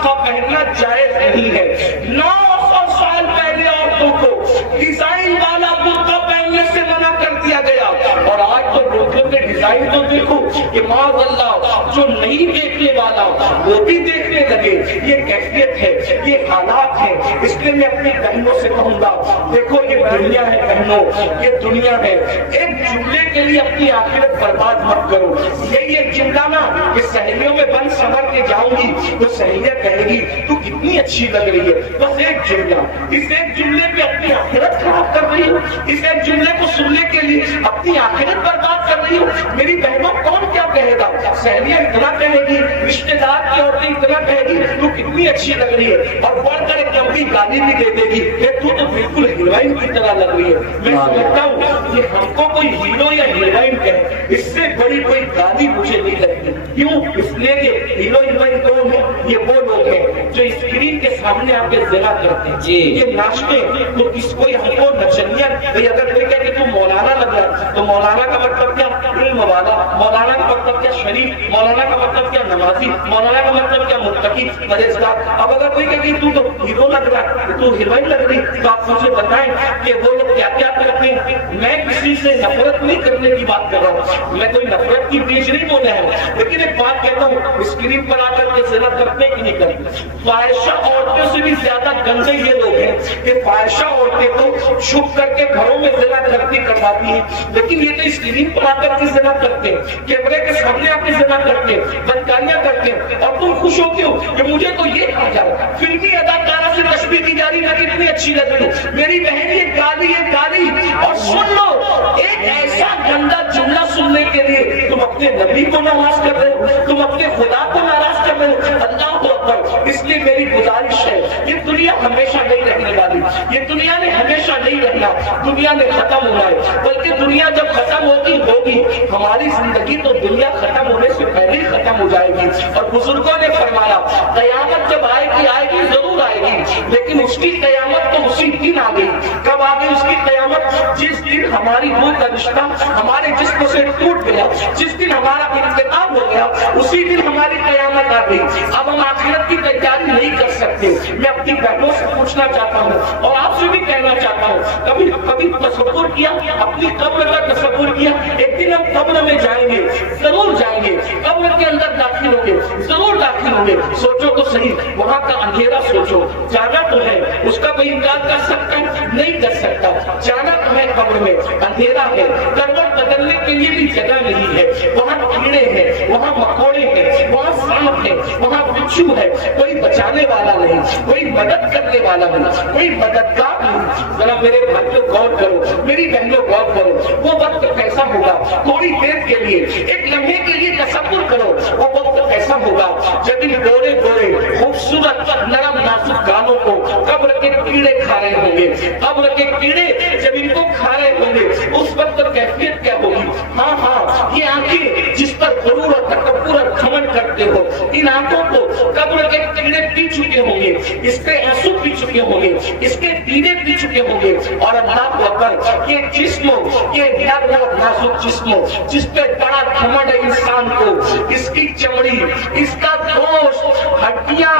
برقع پہننا جائز نہیں ہے. 900 سال پہلے عورتوں کو ڈیزائن والا برقع پہننے سے منع کر دیا گیا. اور آج تو لوگوں کے ڈیزائن تو دیکھو کہ معاذ اللہ جو نہیں دیکھنے والا وہ بھی دیکھنے لگے. یہ کیفیت ہے, یہ حالات ہے. اس لیے میں اپنی بہنوں سے کہوں گا, دیکھو یہ دنیا ہے بہنوں, یہ دنیا ہے. ایک جملے کے لیے اپنی آخرت برباد مت کرو. یہی ایک جملہ نا کہ سہیلیوں میں بند سنور کے جاؤں گی تو سہیلیاں کہے گی تو کتنی اچھی لگ رہی ہے. بس ایک جملہ, اس ایک جملے پہ اپنی آخرت خراب کر رہی ہوں. اس ایک جملے کو سننے کے لیے اپنی آخرت برباد کر رہی ہوں. میری بہنوں کون کیا کہے گا؟ سہیلیاں اتنا کہے گی, رشتے دار کی عورتیں اتنا کہے گی تو کتنی اچھی لگ رہی ہے, اور بڑھ کر ایک لمبی گالی بھی دے دے گی کہ تو بالکل ہیروئن کی طرح لگ رہی ہے. میں سمجھتا ہوں کہ ہم کو کوئی ہیرو یا ہیروئن کہے, اس سے بڑی کوئی گالی مجھے نہیں لگتی. کیوں؟ اس لیے کہ ہیرو ہیروئن کون ہے؟ یہ وہ لوگ ہیں جو اسکرین کے سامنے آ کے زنا کرتے ہیں. یہ ناچتے تو کس کوئی ہم کو نچنیا, اگر کوئی کہے کہ تو مولانا لگ رہا تو مولانا کا مطلب کیا؟ علم والا. مولانا کا مطلب کیا؟ شریف. مولانا کا مطلب کیا؟ نمازی. مولانا کا مطلب کیا؟ متقی, پرہیزگار. اب اگر کوئی کہے کہ تو ہیرو لگ رہا, تو ہیروئن لگ رہی, تو آپ مجھے بتائیں کہ وہ لوگ کیا کیا کرتے ہیں. میں کسی سے نفرت نہیں کرنے کی بات کر رہا ہوں, میں کوئی نفرت کی بیج نہیں بول رہا ہوں, لیکن ایک بات کہتا ہوں, اسکرین پر آ کر کے زنا کرتے کہ نہیں کرتے. فاحشہ عورتوں سے بھی زیادہ گندے یہ لوگ ہیں کہ فاحشہ عورتیں تو چھپ کر کے گھروں میں زنا کرواتی ہیں, لیکن یہ تو اسکرین پر آ کر کے زنا کرتے ہیں, کیمرے کے سامنے آ کے زنا کرتے ہیں, بدکاریاں کرتے ہیں. اور تم خوش ہوتے ہو کہ مجھے تو یہ کہا جائے فلمی اداکارہ سے تشبیہ دی جا رہی ہے کتنی اچھی لگ رہی ہے. میری بہن یہ گالی ہے گالی. اور سن لو, ایک ایسا گندا جملہ سننے کے لیے تم اپنے نبی کو ناراض کر رہے ہو, تم اپنے خدا کو ناراض کر رہے ہو. اللہ کو اکبر. اس لیے میری گزارش ہے, یہ دنیا ہمیشہ نہیں رہنے والی, یہ دنیا نے ہمیشہ نہیں رہنا, دنیا نے ختم ہونا ہے. بلکہ دنیا جب ختم ہوگی ہماری زندگی تو دنیا ختم ہونے سے پہلے ہی ختم ہو جائے گی. اور بزرگوں نے فرمایا قیامت جب آئے گی ضرور آئے گی, لیکن اس کی قیامت تو اسی دن آ گئی. کب آ گئی اس کی قیامت؟ جس دن ہماری روح کا رشتہ ہمارے جسم سے ٹوٹ گیا, جس دن ہمارا انتقال ہو گیا, اسی دن ہماری قیامت آ گئی. اب ہم آخرت کی تیاری نہیں کر سکتے. میں اپنی بہنوں سے پوچھنا چاہتا ہوں اور آپ سے بھی کہنا چاہتا ہوں, کبھی تصور کیا, اپنی قبر کا تصور کیا؟ ایک دن ہم قبر میں جائیں گے, ضرور جائیں گے, قبر کے اندر داخل ہوں گے, ضرور داخل ہوں گے. سوچو تو صحیح, وہاں کا اندھیرا سوچو. جانا تو ہے, اس کا کوئی انکار کر سکتا ہے؟ نہیں کر سکتا. جانا تو ہے قبر میں, اندھیرا ہے, کروٹ بدلنے کے لیے بھی جگہ نہیں ہے. وہاں کیڑے ہیں, وہاں مکوڑے ہیں, وہاں سانپ ہے, وہاں بچھو ہے. کوئی بچانے والا نہیں, کوئی مدد کرنے والا نہیں, کوئی مددگار نہیں. ذرا میرے بھائیوں غور کرو, میری بہنوں غور کرو, وہ وقت کیسا ہوگا؟ تھوڑی دیر کے لیے, ایک لمحے کے لیے تصور کرو, وہ وقت کیسا ہوگا جب ان گورے گورے خوبصورت نرم نازک گانوں کو قبر کے کیڑے کھا رہے ہوں گے. قبر کے کیڑے جب ان کو کھا رہے ہوں گے, اس وقت کیفیت کیا ہوگی؟ ہاں, یہ آنکھیں جس پر غرور اور تکبر اور گھمنڈ کرتے ہو, ان آنکھوں کو قبر کے کیڑے پی چکے ہوں گے, اس کے آنسو پی چکے ہوں گے, اس کے دیدے پی چکے ہوں گے. اور اللہ کو اکبر, یہ جسم, یہ نازک جسم جس پہ بڑا گھمنڈ ہے انسان کو, اس کی چمڑی, اس کا گوشت, ہڈیاں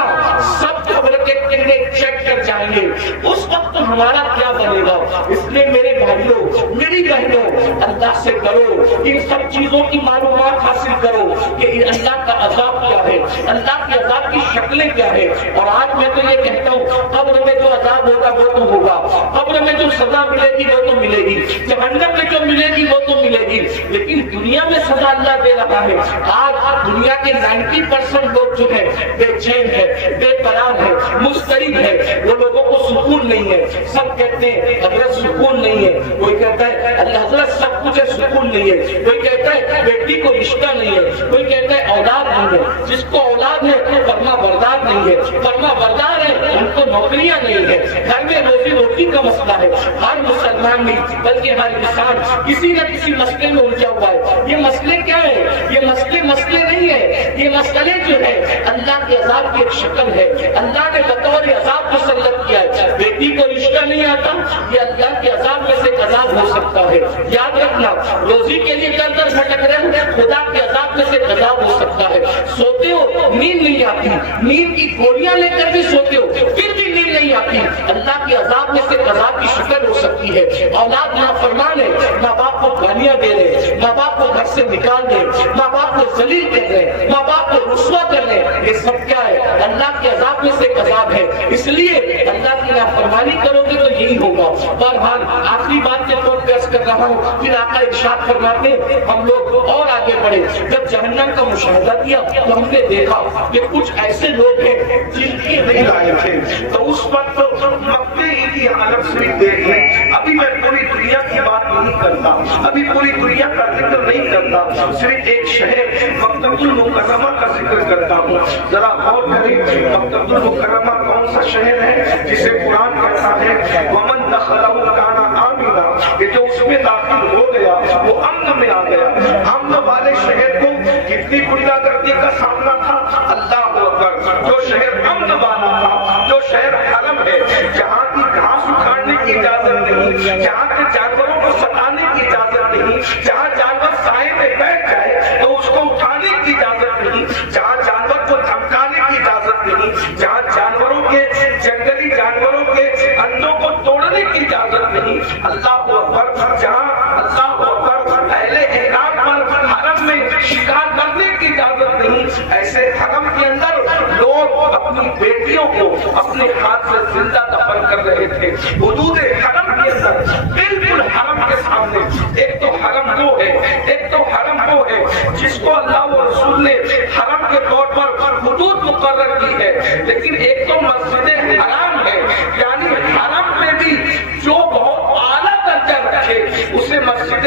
سب قبر کے کیڑے چیک کر جائیں گے. اس وقت ہمارا کیا بنے گا؟ اس لیے میرے بھائیوں, میری بہنوں, اللہ سے کرو, ان سب چیزوں کی معلومات حاصل کرو کہ اللہ کا عذاب کیا ہے, اللہ کے عذاب کی شکلیں کیا ہے. اور آج میں تو یہ کہتا ہوں, قبر میں جو عذاب ہوگا وہ تو ہوگا, قبر میں جو سزا ملے گی وہ تو ملے گی, جہنم میں جو ملے گی وہ تو ملے گی, لیکن دنیا میں سزا اللہ دے رہا ہے. آج دنیا کے 90% لوگ جو ہے بے چین ہے, بے قرار ہے, مضطرب ہے, وہ لوگوں کو سکون نہیں ہے. سب کہتے ہیں حضرت سکون نہیں ہے, کوئی کہتا ہے اللہ حضرت سب کچھ ہے سکون نہیں ہے, کوئی کہتا ہے بیٹی کو رشتہ نہیں ہے, کوئی کہتا ہے اولاد نہیں ہے. جس کو اولاد ہے فرما بردار نہیں ہے, فرما بردار ہے ان کو نوکریاں نہیں ہے, گھر میں روٹی کا مسئلہ ہے. ہر مسلمان نہیں بلکہ ہر انسان کسی نہ کسی مسئلے میں الجھا ہوا ہے. یہ مسئلے کیا ہے؟ یہ مسئلے نہیں ہے, یہ مسئلے جو ہے اللہ کے عذاب کی ایک شکل ہے. اللہ نے بطور عذاب مسلط کیا ہے. بیٹی کو رشتہ نہیں آتا, یہ اللہ کے عذاب میں سے عذاب ہو سکتا ہے. یاد رکھنا, روزی کے لیے در در بھٹک رہے ہیں, خدا کے عذاب میں سے عذاب ہو سکتا ہے. سوتے ہو نیند نہیں آتی, نیند کی گولیاں لے کر بھی سوتے ہو پھر بھی نیند نہیں آتی, اللہ کے عذاب میں سے عذاب کی شکل ہو سکتی ہے. اولاد نافرمان ہے, ماں باپ کو گالیاں دے رہے, ماں باپ کو گھر سے نکال دے, ماں باپ کو ذلیل کر رہے, ماں باپ کو رسوا کر رہے, یہ سب کیا ہے؟ اللہ کے عذاب میں سے عذاب ہے. اس لیے اللہ کی نافرمانی کرو گے تو یہی ہوگا. بہرحال آخری بات کے طور پر عرض کر رہا ہوں, پھر آقا ارشاد فرماتے ہم لوگ اور آگے بڑھے. جب جہنم کا مشاہدہ کیا تو ہم نے دیکھا کہ کچھ ایسے لوگ ہیں جن کی نہیں آئے تھے, تو اس وقت مکے کی حالت سے دیکھ لیں. ابھی میں پوری دنیا کی بات نہیں کرتا, ابھی پوری دنیا کا ذکر نہیں کرتا, صرف ایک شہر مکہ المکرمہ کا ذکر کرتا ہوں. ذرا غور کریں, مکہ المکرمہ کون سا شہر ہے جسے قرآن کہتا ہے ومن دخلہ کان آمنا, کہ جو اس میں داخل ہو گیا وہ امن میں آ گیا. امن والے شہر کو کتنی گنڈا گردی کا سامنا تھا, اللہ اکبر. جو شہر امن والا تھا, جو شہر حرم ہے, جہاں کی گھاس اکھاڑنے کی اجازت نہیں, جہاں کے جانوروں کو ستانے کی اجازت نہیں, جہاں جانور سائے میں بیٹھ جائے تو اس کو اٹھانے کی اجازت نہیں, جہاں جانور کو دھمکانے کی اجازت نہیں, جہاں جانوروں کے جنگلی جانوروں کے انڈوں کو توڑنے کی اجازت نہیں, اللہ اکبر. جہاں اللہ اکبر اہل احرام پر حرم میں شکار کرنے کی اجازت نہیں, ایسے حرم کے اندر لوگ اپنی بیٹیوں کو اپنے ہاتھ سے زندہ دفن کر رہے تھے. حدود حرم کے اندر, بالکل حرم کے سامنے. ایک تو حرم وہ ہے, ایک تو حرم وہ ہے جس کو اللہ و رسول نے حرم کے طور پر حدود مقرر کی ہے, لیکن ایک تو مسجد حرام ہے, یعنی حرم میں بھی جو بہت اعلیٰ درجہ رکھے اسے مسجد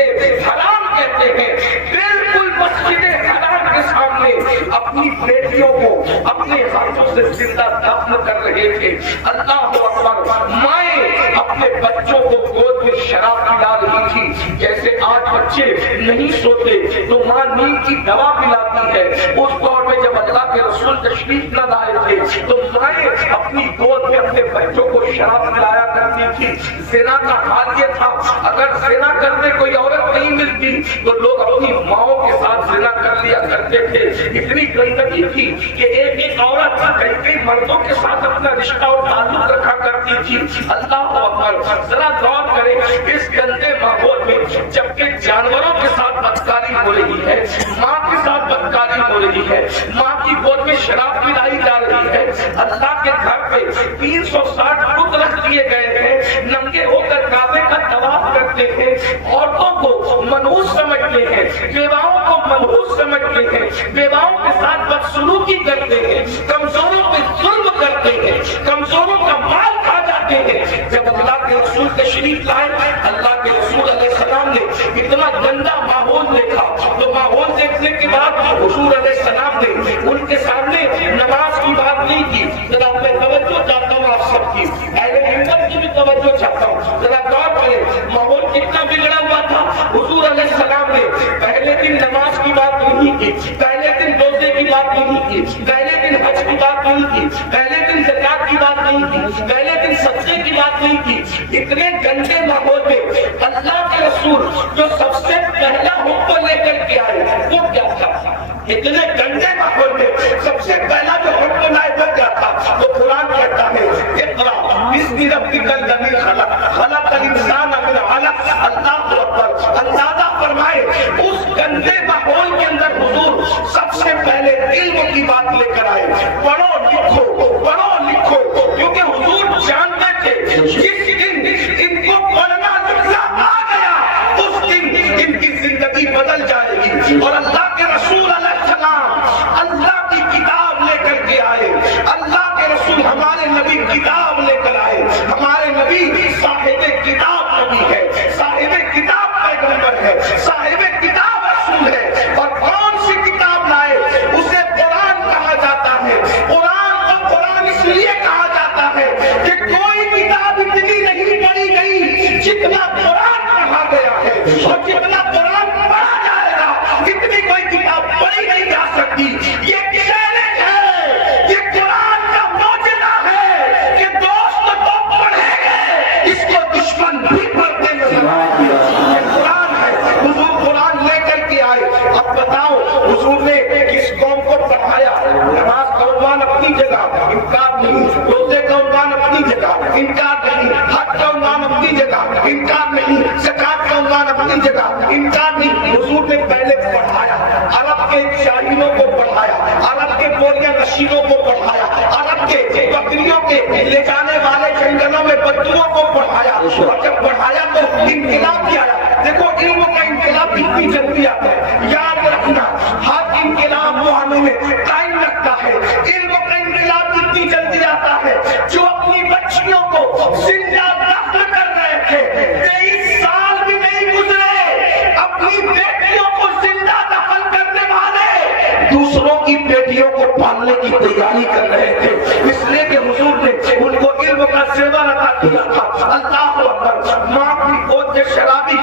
حرام کہتے ہیں. بالکل مسجد حرام کے سامنے اپنی بیٹیوں کو اپنے ہاتھوں سے زندہ دفن کر رہے تھے. اللہ اکبر. مائیں اپنے بچوں کو گود میں شراب پلا رہی تھی. جیسے آج بچے نہیں سوتے تو ماں نیند کی دوا پلاتی ہے, اس دور میں جب اللہ کے رسول تشریف نہ لائے تھے تو مائیں اپنی گود میں اپنے بچوں کو شراب پلایا کرتی تھی. زنا کا حال یہ تھا, اگر زنا کرنے کوئی عورت نہیں ملتی تو لوگ اپنی ماؤں کے ساتھ زنا کر لیا کرتے تھے. اتنی گندگی تھی کہ ایک ایک عورت کئی مردوں کے ساتھ اپنا رشتہ اور تعلق رکھا کرتی تھی. اللہ اکبر. ذرا غور کریں, اس گندے ماحول میں جبکہ جانوروں کے ساتھ بدکاری ہو رہی ہے, ماں کے ساتھ بدکاری ہو رہی ہے, ماں کی گود میں شراب پلائی جا رہی ہے, اللہ کے گھر پہ 360 بت رکھ دیے گئے ہیں, ننگے ہو کر کعبے کا طواف کرتے ہیں, عورتوں کو منحوس سمجھتے ہیں, بیواؤں کو منحوس سمجھتے ہیں, بیواؤں کے ساتھ بدسلوکی کرتے ہیں, کمزوروں پہ ظلم کرتے ہیں, کمزوروں کا مال کھا جاتے ہیں. جب اللہ کے رسول تشریف لائے, اللہ کے رسول علیہ السلام نے اتنا گندا ماحول دیکھا تو ماحول دیکھنے کے بعد حضور علیہ السلام نے ان کے سامنے نماز کی بات نہیں کی. ذرا میں توجہ چاہتا ہوں آپ سب کی, اہل ہمت کی بھی توجہ چاہتا ہوں. ذرا غور کریں ماحول کتنا بگڑا ہوا تھا. حضور علیہ السلام نے پہلے دن نماز کی بات نہیں کی, پہلے دن روزے کی بات نہیں کی, پہلے دن حج کی بات نہیں کی, پہلے دن زکات کی بات نہیں کی, پہلے دن صدقے کی بات نہیں کی. اتنے گندے ماحول میں اللہ کے رسول جو سب سے پہلا حکم لے کر کے آئے وہ کیا تھا؟ اتنے گندے ماحول میں سب سے پہلا جو حکم لائے وہ کیا تھا؟ وہ قرآن کہتا ہے اقرا بسم ربک الذی خلق خلق الانسان من علق. اللہ اکبر. اندازہ فرمائے اس گندے ماحول کے اندر حضور سب سے پہلے علم کی بات لے کر آئے. پڑھو لکھو, کیونکہ حضور جانتے تھے جس دن ان کو پڑھنا لکھنا آ گیا اس دن ان کی زندگی بدل جائے گی. اور اللہ کے رسول علیہ السلام اللہ کی کتاب لے کر کے آئے, جگہ انکار نہیں، روزے کا عنوان اپنی جگہ انکار نہیں، حج کا عنوان اپنی جگہ انکار نہیں، زکات کا عنوان اپنی جگہ انکار نہیں۔ حضور نے پہلے پڑھایا، عرب کے شاہینوں کو پڑھایا، عرب کے بوریہ نشینوں کو پڑھایا، عرب کے بکریوں کے لے جانے والے جنگلوں میں بدوؤں کو پڑھایا، اور جب پڑھایا تو انقلاب کیا ہے۔ دیکھو علم کا انقلاب کتنی جلدی آتا ہے، یاد رکھنا ہر انقلاب وہ ہمیں ٹائم لگتا ہے، علم کا انقلاب کتنی جلدی آتا ہے۔ جو اپنی بچیوں کو زندہ دفن کر رہے تھے 23 سال بھی نہیں گزرے، اپنی بیٹیوں کو زندہ دفن کرنے والے دوسروں کی بیٹیوں کو پالنے کی تیاری کر رہے تھے، اس لیے کہ حضور نے ان کو علم کا زیور عطا کیا تھا۔ اللہ اکبر، ماں کی گود کے شرابی،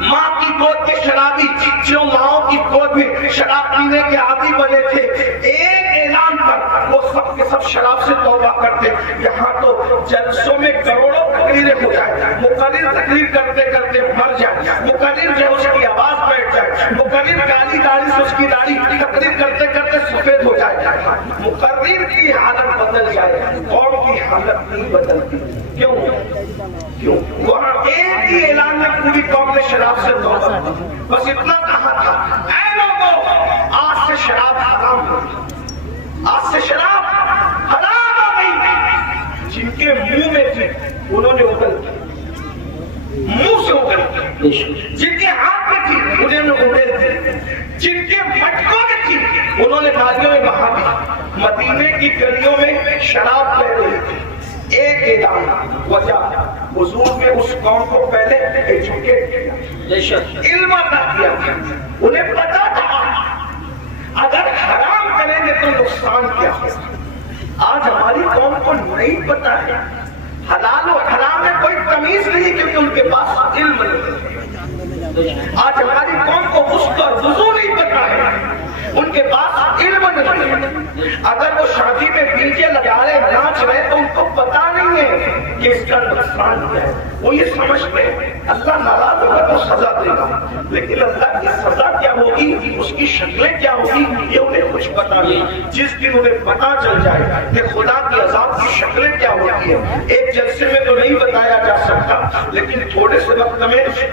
ماں کی گود کے شرابی جو ماں کی گود میں شراب پینے کے عادی بنے تھے، ایک اعلان پر وہ سب کے سب شراب سے توبہ کرتے۔ یہاں تو جلسوں میں کروڑوں تقریریں ہو جائے، مقرر تقریر کرتے کرتے مر جائے، مقرر جو اس کی آواز بیٹھ جائے، مقرر کالی داڑھی سے اس کی داڑھی تقریر کرتے کرتے سفید ہو جائے، مقرر کی حالت بدل جائے، قوم کی حالت نہیں بدلتی۔ کیوں؟ وہاں ایک ہی اعلان میں پوری قوم نے شراب سے توبہ کی، بس اتنا کہا تھا، اے لوگوں آج سے شراب حرام ہو گئی، آج سے شراب حرام ہو گئی۔ جن کے منہ میں تھی انہوں نے اگل کی، منہ سے اگل کی، جن کے ہاتھ میں تھی انہوں نے اگل کی، جن کے مٹکوں میں تھی انہوں نے نالیوں میں بہا دی۔ مدینے کی گلیوں میں شراب بہ رہی تھی، ایک اعلان، وجہ حضور نے اس قوم کو پہلے ایجوکیٹ کیا، علم عطا کیا، انہیں پتا تھا اگر حرام کریں گے تو نقصان کیا ہے۔ آج ہماری قوم کو نہیں پتا ہے، حلال و حرام میں کوئی تمیز نہیں کیونکہ ان کے پاس علم نہیں۔ آج ہماری قوم کو غسل اور وضو نہیں پتا ہے، ان کے پاس علم نہیں ہے۔ اگر وہ شادی میں ڈی جے لگا رہے ناچ رہے تو ان کو پتا نہیں ہے کہ اس کا نقصان کیا ہے۔ وہ یہ سمجھتے ہیں اللہ ناراض ہوگا تو سزا دے گا، لیکن اللہ کی سزا کیا ہوگی، اس کی شکلیں کیا ہوگی، یہ انہیں کچھ پتا نہیں۔ جس دن انہیں پتا چل جائے کہ خدا کی عذاب کی شکلیں کیا ہوتی ہیں، ایک جلسے میں تو نہیں بتایا جا سکتا، لیکن تھوڑے سے وقت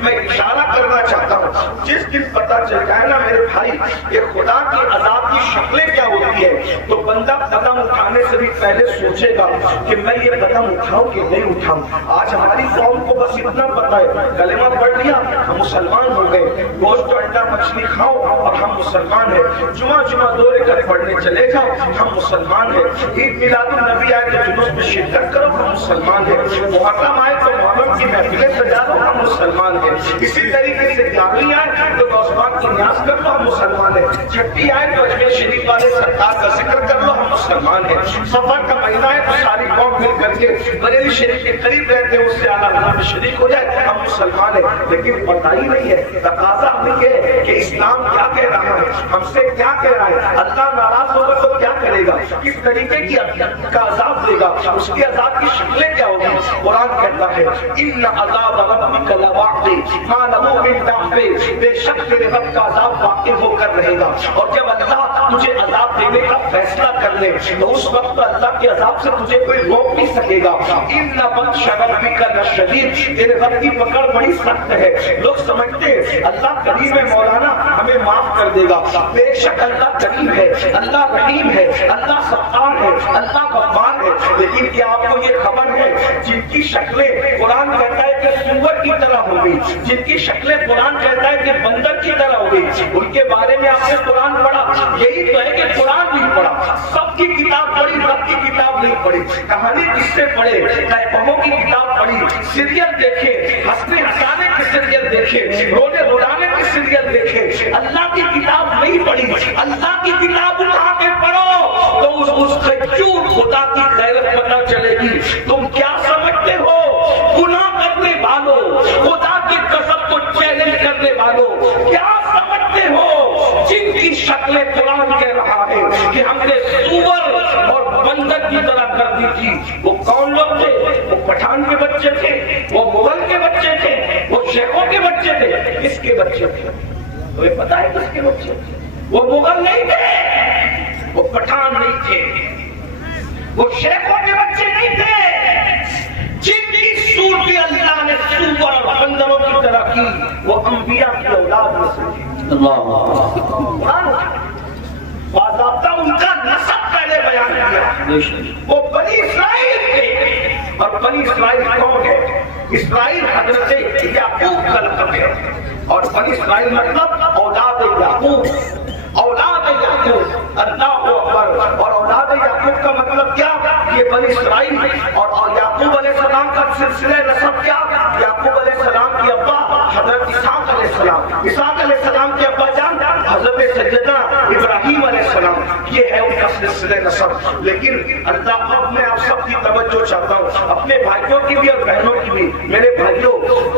میں اشارہ کرنا چاہتا ہوں۔ جس دن پتا چل جائے نا میرے بھائی کہ خدا کی عذاب کی شکلیں کیا ہوتی ہے، تو بندہ قدم اٹھانے سے بھی پہلے سوچے گا کہ میں یہ قدم اٹھاؤں کہ نہیں اٹھاؤں۔ آج ہماری قوم کو بس اتنا پتا ہے، کلمہ پڑھ لیا ہم مسلمان ہو گئے، گوشت و انڈا مچھلی کھاؤ اور ہم مسلمان ہیں، جمعہ دو رکعت پڑھنے چلے جاؤ ہم مسلمان ہیں، عید میلاد النبی آئے تو جلوس میں شرکت کرو ہم مسلمان ہیں، محرم آئے تو محرم کی محفلیں سجا لو ہم مسلمان ہیں، اسی طریقے سے دیوالی آئے تو غوث کی نیاز کر لو ہم مسلمان ہیں، چھٹی آئے تو اجمیر شریف والے سرکار کا ذکر کر لو ہم مسلمان ہیں، سفر کا مہینہ ہے تو ساری قوم مل کر کے بریلی شریف کے قریب رہتے ہیں اس سے اعلیٰ میں شریک ہو جائے ہم مسلمان ہیں۔ لیکن پتہ ہی نہیں ہے، تقاضا ہمیں یہ ہے کہ اسلام کیا کہہ رہا ہے، ہم سے کیا کہہ رہا ہے، اللہ ناراض ہوگا تو کیا کرے گا، کس طریقے کی کا عذاب دے گا، اس کے عذاب کی شکلیں کیا ہوگی۔ قرآن کہتا ہے ان عذاب ربک لواقع ما له من دافع، بے شک تیرے رب کا عذاب واقع ہو کر رہے گا، اور جب اللہ تجھے عذاب دینے کا فیصلہ کر لے تو اس وقت اللہ کے عذاب سے تجھے کوئی روک نہیں سکے گا۔ ان بطش ربک لشدید، تیرے رب کی پکڑ بڑی سخت ہے۔ لوگ سمجھتے ہیں اللہ کریم ہے، مولانا ہمیں معاف کر دے گا، بے شک اللہ کریم ہے، اللہ رحیم ہے، اللہ ستار ہے، اللہ غفار ہے، لیکن کیا آپ کو یہ خبر ہے جن کی شکلیں قرآن کہتا ہے کہ سور کی طرح ہو گئی، جن کی شکلیں قرآن کہتا ہے کہ بندر کی طرح ہو گئی، ان کے بارے میں آپ نے قرآن پڑھا؟ یہی تو ہے کہ قرآن نہیں پڑھا، سب کی کتاب پڑھی، رب کی کتاب نہیں پڑھی، کہانی کس سے پڑھے، بہوں کی کتاب پڑھی، سیریل دیکھے، ہنسنے ہنسانے کے سیریل دیکھے، رونے رولانے کے سیریل دیکھے، اللہ کی کتاب نہیں پڑھی۔ اللہ کی کتاب اٹھا کے پڑھو تو اس خجور خدا کی غیرت پتہ چلے گی۔ تم کیا سمجھتے ہو گناہ کرنے والوں، خدا کی قسم کو چیلنج کرنے والوں، کیا سمجھتے ہو جن کی شکلیں قرآن کہہ رہا ہے کہ ہم نے سور اور بندر کی طرح کر دی تھی، وہ کون لوگ تھے؟ وہ پٹھان کے بچے تھے، وہ مغل کے بچے تھے، وہ شیخوں کے بچے تھے، کس کے بچے تھے؟ تمہیں پتا ہے کس کے بچے تھے؟ وہ مغل نہیں تھے، وہ پٹھان نہیں تھے، وہ شیخوں کے بچے نہیں تھے جن کی صورت اللہ نے سور اور بندروں کی طرح کی، وہ انبیاء کی اولاد میں سے تھے۔ باضابطہ ان کا نسب پہلے بیان کیا، وہ بنی اسرائیل تھے۔ اور بنی اسرائیل کون ہے؟ اسرائیل حضرت یعقوب کا لقب ہے، اور بنی اسرائیل مطلب اولاد یعقوب، اولاد یعقوب، اللہ اکبر۔ اور اولاد یعقوب کا مطلب کیا؟ یہ بنی اسرائیل اور یعقوب علیہ السلام کا سلسلہ نسب کیا؟ یعقوب علیہ السلام کی ابا حضرت اسحاق علیہ السلام، اسحاق علیہ السلام کے ابا جان حضرت سیدنا ابراہیم علیہ السلام، یہ ہے ان کا سلسلہ نسب۔ لیکن اللہ اب میں آپ سب کی توجہ چاہتا ہوں، اپنے بھائیوں کی بھی اور بہنوں کی بھی۔ میرے بھائیوں،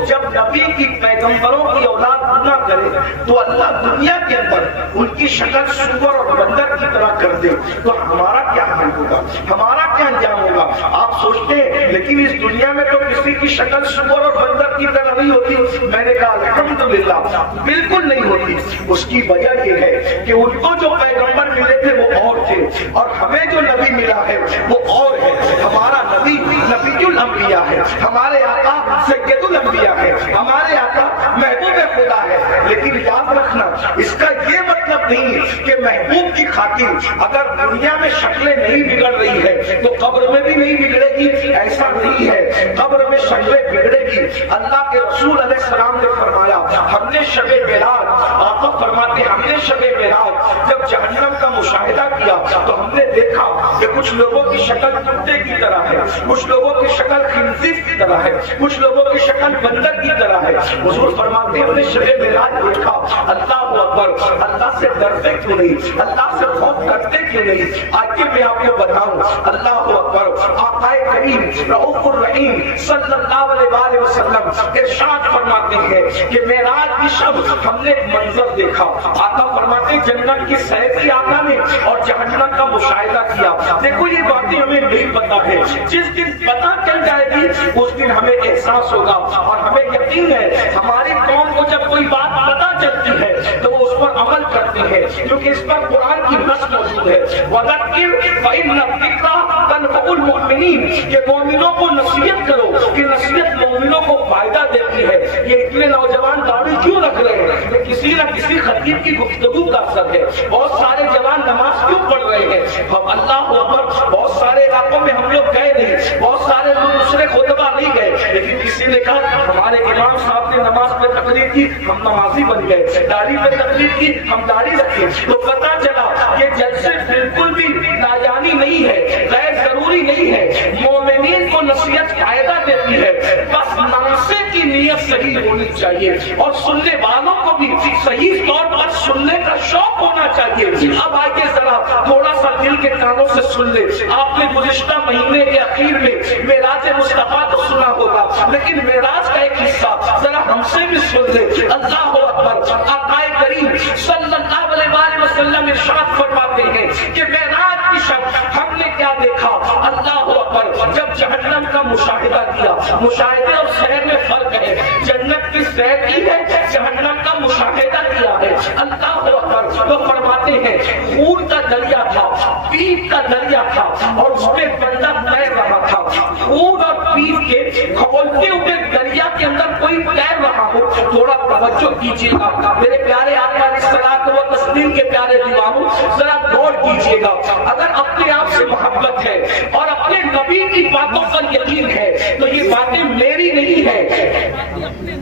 جب نبی کی پیغمبروں کی اولاد نہ کرے تو اللہ دنیا کے اندر ان کی شکل سور اور بندر کی طرح کر دے تو ہمارا کیا حال ہوگا، ہمارا کیا انجام ہوگا؟ آپ سوچتے ہیں لیکن اس دنیا میں تو کسی کی شکل سور اور بندر کی طرح نہیں ہوتی۔ میں نے کہا الحمدللہ بالکل نہیں ہوتی۔ اس کی وجہ یہ ہے کہ ان کو جو پیغمبر ملے تھے وہ اور تھے، اور ہمیں جو نبی ملا ہے وہ اور ہے۔ ہمارا نبی نبی الانبیاء ہے، ہمارے آقا سید الانبیاء ہے، ہمارے آقا محبوب خدا ہے۔ لیکن یاد رکھنا، اس کا یہ مطلب نہیں کہ محبوب کی خاطر اگر دنیا میں شکلیں نہیں بگڑ رہی ہے تو قبر میں بھی نہیں بگڑے گی، ایسا نہیں ہے۔ قبر میں شکلیں بگڑے گی۔ اللہ کے رسول علیہ السلام نے فرمایا، ہم نے شب معراج، آقا فرماتے ہم نے شب معراج جب جہنم کا مشاہدہ کیا تو ہم نے دیکھا کہ کچھ لوگوں کی شکل کتے کی طرح ہے، کچھ لوگوں کی شکل خنزیر کی طرح ہے، کچھ لوگوں کی شکل بندر کی طرح ہے۔ حضور فرماتے ہم نے شب معراج دیکھا، اللہ اکبر، اللہ سے ڈرتے کیوں نہیں، اللہ سے خوف کرتے کیوں نہیں؟ آج میں آپ کو بتاؤں، اللہ اکبر، آقا کریم رؤوف الرحیم صلی اللہ علیہ وآلہ وسلم ارشاد فرماتے ہیں کہ معراج کی شب ہم نے ایک منظر دیکھا۔ آقا فرماتے ہیں جنت کی سیر کی آقا نے اور جہنم کا مشاہدہ کیا۔ دیکھو یہ باتیں ہمیں نہیں پتا ہے، جس دن پتا چل جائے گی اس دن ہمیں احساس ہوگا اور ہمیں یقین ہے ہماری قوم کو جب کوئی بات پتا چلتی ہے تو وہ اس پر عمل کرتے ہیں، کیونکہ اس پر قرآن کی نص موجود ہے۔ وَذَكِّرْ فَإِنَّ الذِّكْرَىٰ تَنفَعُ الْمُؤْمِنِينَ کہ مومنوں کو نصیحت کرو کہ نصیحت مومنوں کو فائدہ دیتی ہے۔ یہ اتنے نوجوان داڑھی کیوں رکھ رہے ہیں؟ یہ کسی نہ کسی خطیب کی گفتگو کا اثر ہے۔ بہت سارے جوان نماز کیوں پڑھ رہے ہیں؟ ہم اللہ اکبر، بہت سارے علاقوں میں ہم لوگ گئے نہیں، بہت سارے لوگ دوسرے خطبہ نہیں گئے، لیکن کسی نے کہا ہمارے امام صاحب نے نماز پہ تقریر کی ہم نمازی بن گئے، داڑھی پہ تقریر کی ہم داڑھی رکھے، تو پتا چلا یہ جلسے بالکل بھی ناجانی نہیں ہے، غیر ضروری نہیں ہے۔ مومنین کو نصیحت فائدہ دیتی ہے، بس ناصح کی نیت صحیح ہونی چاہیے اور سننے والوں کو بھی صحیح طور پر سننے کا شوق ہونا چاہیے۔ اب آئیے ذرا تھوڑا سا دل کے کانوں سے سن لے۔ آپ نے گزشتہ مہینے کے اخیر میں معراج مصطفیٰ تو سنا ہوگا، لیکن معراج کا ایک حصہ ذرا ہم سے بھی سن لے۔ اللہ اکبر، آقا کریم صلی اللہ علیہ وآلہ وسلم ارشاد فرماتے ہیں کہ معراج کی شب ہم نے کیا دیکھا؟ اللہ اکبر، جب جہنم کا مشاہدہ کیا۔ مشاہدے اور سیر میں فرق ہے، جنت کی سیر کی ہے، جہنم کا مشاہدہ کیا ہے۔ اللہ اکبر، وہ فرماتے ہیں خون کا دریا تھا، پیپ کا دریا تھا اور اس میں بندہ تیر رہا تھا۔ خون اور پیپ کے کھولتے ہوئے دریا کے اندر کوئی تیر رہا ہو، تھوڑا توجہ کیجیے گا میرے پیارے آقا علیہ الصلوۃ والتسلیم کے پیارے دیوانوں، ذرا غور کیجیے گا۔ اگر اپنے آپ سے محبت ہے اور اپنے نبی کی باتوں پر یقین ہے تو یہ باتیں میری نہیں ہے،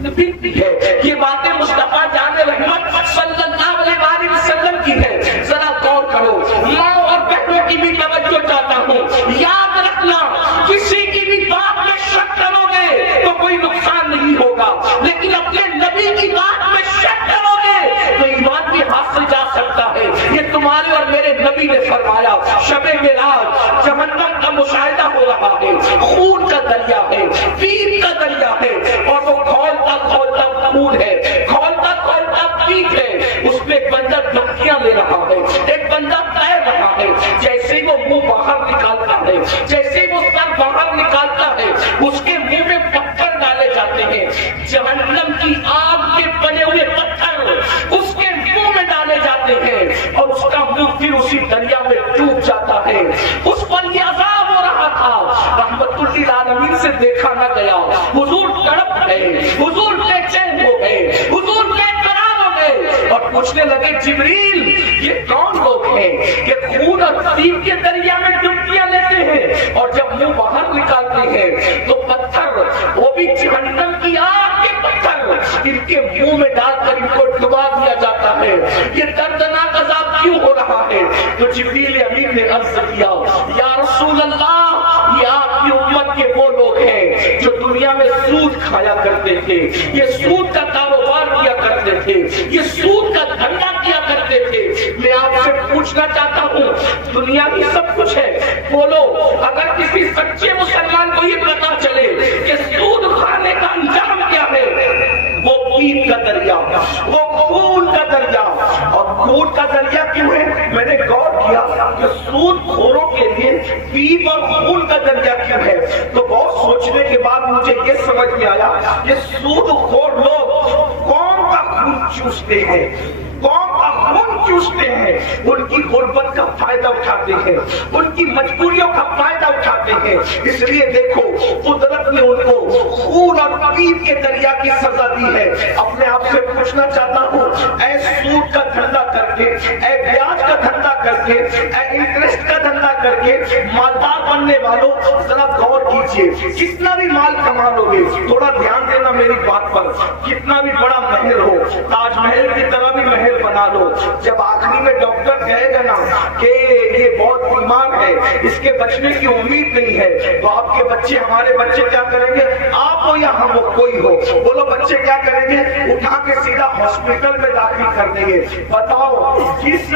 نبی کی ہے، یہ باتیں مصطفیٰ جان رحمت صلی اللہ علیہ وآلہ وسلم کی ہے۔ ذرا غور کرو، ماں اور بہنوں کی بھی توجہ چاہتا ہوں، یاد رکھنا کسی کی بھی بات میں شک کرو گے تو کوئی نقصان نہیں ہوگا، لیکن اپنے نبی کی بات میں شک کرو گے تو ایمان بھی ہاتھ سے جا سکتا ہے۔ یہ تمہارے اور میرے نبی نے فرمایا شب معراج جہنم کا مشاہدہ ہو رہا ہے، خون کا دریا ہے، پیپ کا دریا ہے اور وہ کھولتا کھولتا خون ہے، کھولتا کھولتا پیپ ہے، اس میں ایک بندہ دھمکیاں لے رہا ہے، ایک بندہ تیر رہا ہے۔ جیسے وہ منہ باہر نکالتا ہے، جیسے وہ سر باہر نکالتا ہے، اس کے منہ میں پتھر ڈالے جاتے ہیں، جہنم کی آگ کے بنے ہوئے پتھر اس کے منہ میں ڈالے جاتے ہیں اور اس کا منہ پھر اسی دریا میں ڈوب جاتا ہے۔ اس پر یہ عذاب پڑھا گیا حضور تڑپ گئے, حضور بے چین ہو گئے, حضور بے قرار ہو گئے اور پوچھنے لگے جبریل یہ کون لوگ ہیں کہ خون اور سیب کے دریا میں ڈبکیاں لیتے ہیں اور جب منہ باہر نکالتے ہیں تو پتھر, وہ بھی جہنم کی آگ کے پتھر, ان کے منہ میں ڈال کر ان کو ڈبا دیا جاتا ہے, یہ دردناک عذاب کیوں ہو رہا ہے؟ تو جبریل امین نے عرض کیا یا رسول اللہ یہ آپ کی امت کے وہ لوگ ہیں جو دنیا میں سود کھایا کرتے تھے, یہ سود کا کاروبار کیا کرتے تھے, یہ سود کا دھندا کیا کرتے تھے. میں آپ سے پوچھنا چاہتا ہوں دنیا کی سب کچھ ہے, بولو اگر کسی سچے مسلمان کو یہ پتا چلے کہ سود کھانے کا انجام کیا ہے, وہ پیپ کا دریا, وہ خون کا دریا. اور خون کا دریا کیوں ہے؟ میں نے غور کیا کہ سود خوروں کے لیے پیپ اور خون کا دریا کیوں ہے, تو بہت سوچنے کے بعد مجھے یہ سمجھ میں آیا کہ سود خور لوگ قوم کا خون چوستے ہیں, قوم کا خون چوستے ہیں, ان کی غربت کا فائدہ اٹھاتے ہیں, ان کی مجبوریوں کا فائدہ اٹھاتے ہیں. اس لیے دیکھو قدرت نے ان کو خون اور پیپ کے دریا کی سزا دی ہے. اپنے آپ سے پوچھنا چاہتا ہوں اے سود کا دھندا کر کے, اے بیاج کا دھندا کر کے, اے انٹرسٹ کا دھندا کر کے مالدار بننے والوں ذرا غور کیجئے, کتنا بھی مال کما لو گے, تھوڑا دھیان دینا میری بات پر, کتنا بھی بڑا محل ہو, تاج محل کی طرح بھی محل بنا لو, جب آخری میں ڈاکٹر کہے گا نا کہ یہ بہت بیمار ہے, اس کے بچنے کی امید نہیں ہے, تو آپ کے بچے, ہمارے بچے کیا کریں گے؟ آپ ہو یا ہم ہو, کوئی ہو, بولو بچے کیا کریں گے؟ اٹھا کے سیدھا ہاسپٹل میں داخل کر دیں گے. بتاؤ جس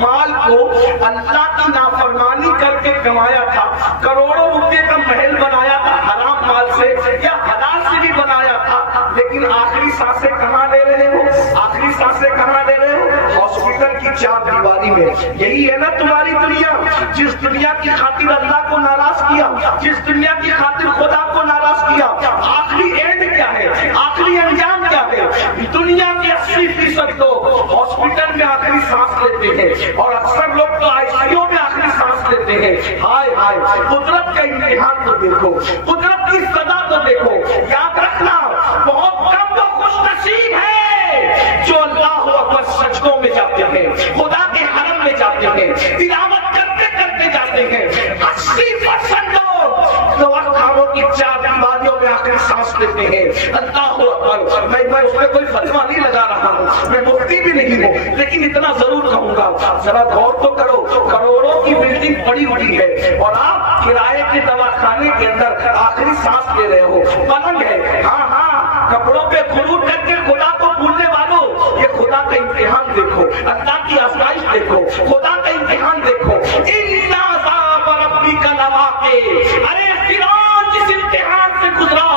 مال کو اللہ کی نافرمانی کر کے کمایا تھا, کروڑوں روپے کا محل بنایا تھا حرام مال سے یا حلال سے بھی بنایا تھا, لیکن آخری سانسیں کہاں لے رہے ہو؟ آخری سانسیں کہاں لے رہے ہو؟ ہاسپٹل کی چار دیواری میں. یہی ہے نا تمہاری دنیا, جس دنیا کی خاطر اللہ کو ناراض کیا, جس دنیا کی خاطر خدا کو ناراض کیا, آخری اینڈ کیا ہے؟ آخری انجام کیا ہے؟ دنیا کے 80% لوگ ہاسپٹل میں آخری سانس لیتے ہیں اور اکثر لوگ تو آئی سی یو میں آخری سانس لیتے ہیں. ہائے ہائے, قدرت کا امتحان تو دیکھو, قدرت کی سزا تو دیکھو. یاد رکھنا بہت کم وہ خوش نصیب ہے جو اللہ اکبر سجدوں میں جاتے ہیں, خدا کے حرم میں جاتے ہیں, تلاوت کرتے کرتے جاتے ہیں. 80% لوگ دواخانوں کی چار دیواریوں میں آخر سانس لیتے ہیں. اللہ اکبر. میں اس میں کوئی فتویٰ نہیں لگا رہا ہوں, میں مفتی بھی نہیں ہوں, لیکن اتنا ضرور کہوں گا ذرا غور تو کرو, کروڑوں کی بلڈنگ پڑی ہوئی ہے اور آپ کرائے کے دواخانے کے اندر آخری سانس لے رہے ہو. پلنگ ہے, ہاں ہاں, کپڑوں پہ غرور کر کے خدا کو بھولنے والوں, یہ خدا کا امتحان دیکھو, اللہ کی آزمائش دیکھو, خدا کا امتحان دیکھو. اِنَّ عَذَابَ رَبِّكَ لَوَاقِعٌ. ارے فرعون جس امتحان سے گزرا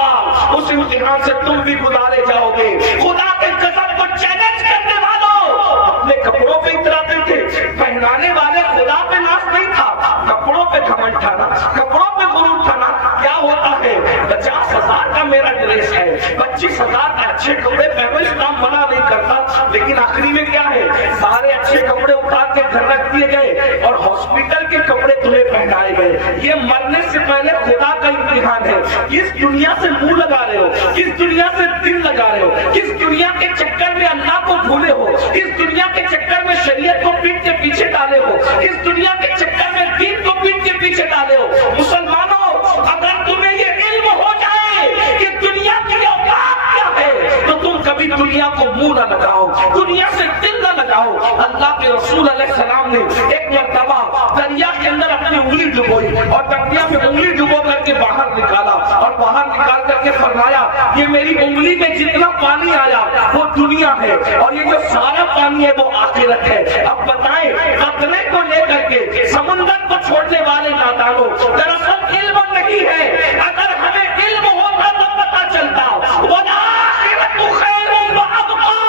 اس امتحان سے تم بھی گزارے جاؤ گے. خدا کے غضب کو چیلنج کرنے والوں اپنے کپڑوں پہ اتراتے تھے, پہنانے والے خدا پہ ناز نہیں تھا, کپڑوں پہ گھمنڈ تھا نا, کپڑوں پہ غرور تھا نا. کیا ہوتا ہے 50,000 کا میرا ڈریس ہے, 25,000 کا اچھے کپڑے پہنو, اسلام منع نہیں کرتا, لیکن آخری میں کیا ہے؟ سارے اچھے کپڑے اٹھا کے گھر رکھ دیے گئے اور ہاسپٹل کے کپڑے تمہیں پہنائے گئے. یہ مرنے سے پہلے خدا کا امتحان ہے. کس دنیا سے منہ لگا رہے ہو, کس دنیا سے دل لگا رہے ہو, کس دنیا کے چکر میں اللہ کو بھولے ہو, کس دنیا کے چکر میں شریعت کو پیٹ کے پیچھے ڈالے ہو, کس دنیا کے چکر میں دین کو پیٹ کے پیچھے ڈالے ہو. مسلمانوں, اگر تمہیں یہ علم ہو جائے کہ دنیا کی اوقات کیا ہے تو تم کبھی دنیا کو منہ نہ لگاؤ, دنیا سے دل نہ لگاؤ. اللہ کے رسول علیہ السلام نے ایک مرتبہ دریا کے اندر اپنی انگلی ڈبوئی اور دریا میں انگلی ڈبو کر کے باہر نکالا اور باہر نکال کر کے فرمایا یہ میری انگلی میں جتنا پانی آیا وہ دنیا ہے اور یہ جو سارا پانی ہے وہ آخرت ہے. اب بتائیں قطرے کو لے کر کے سمندر کو چھوڑنے والے نادانوں, دراصل علم نہیں ہے. اگر ہمیں علم ہوتا تو پتا چلتا وَالْآخِرَةُ خَيْرٌ وَأَبْقَىٰ.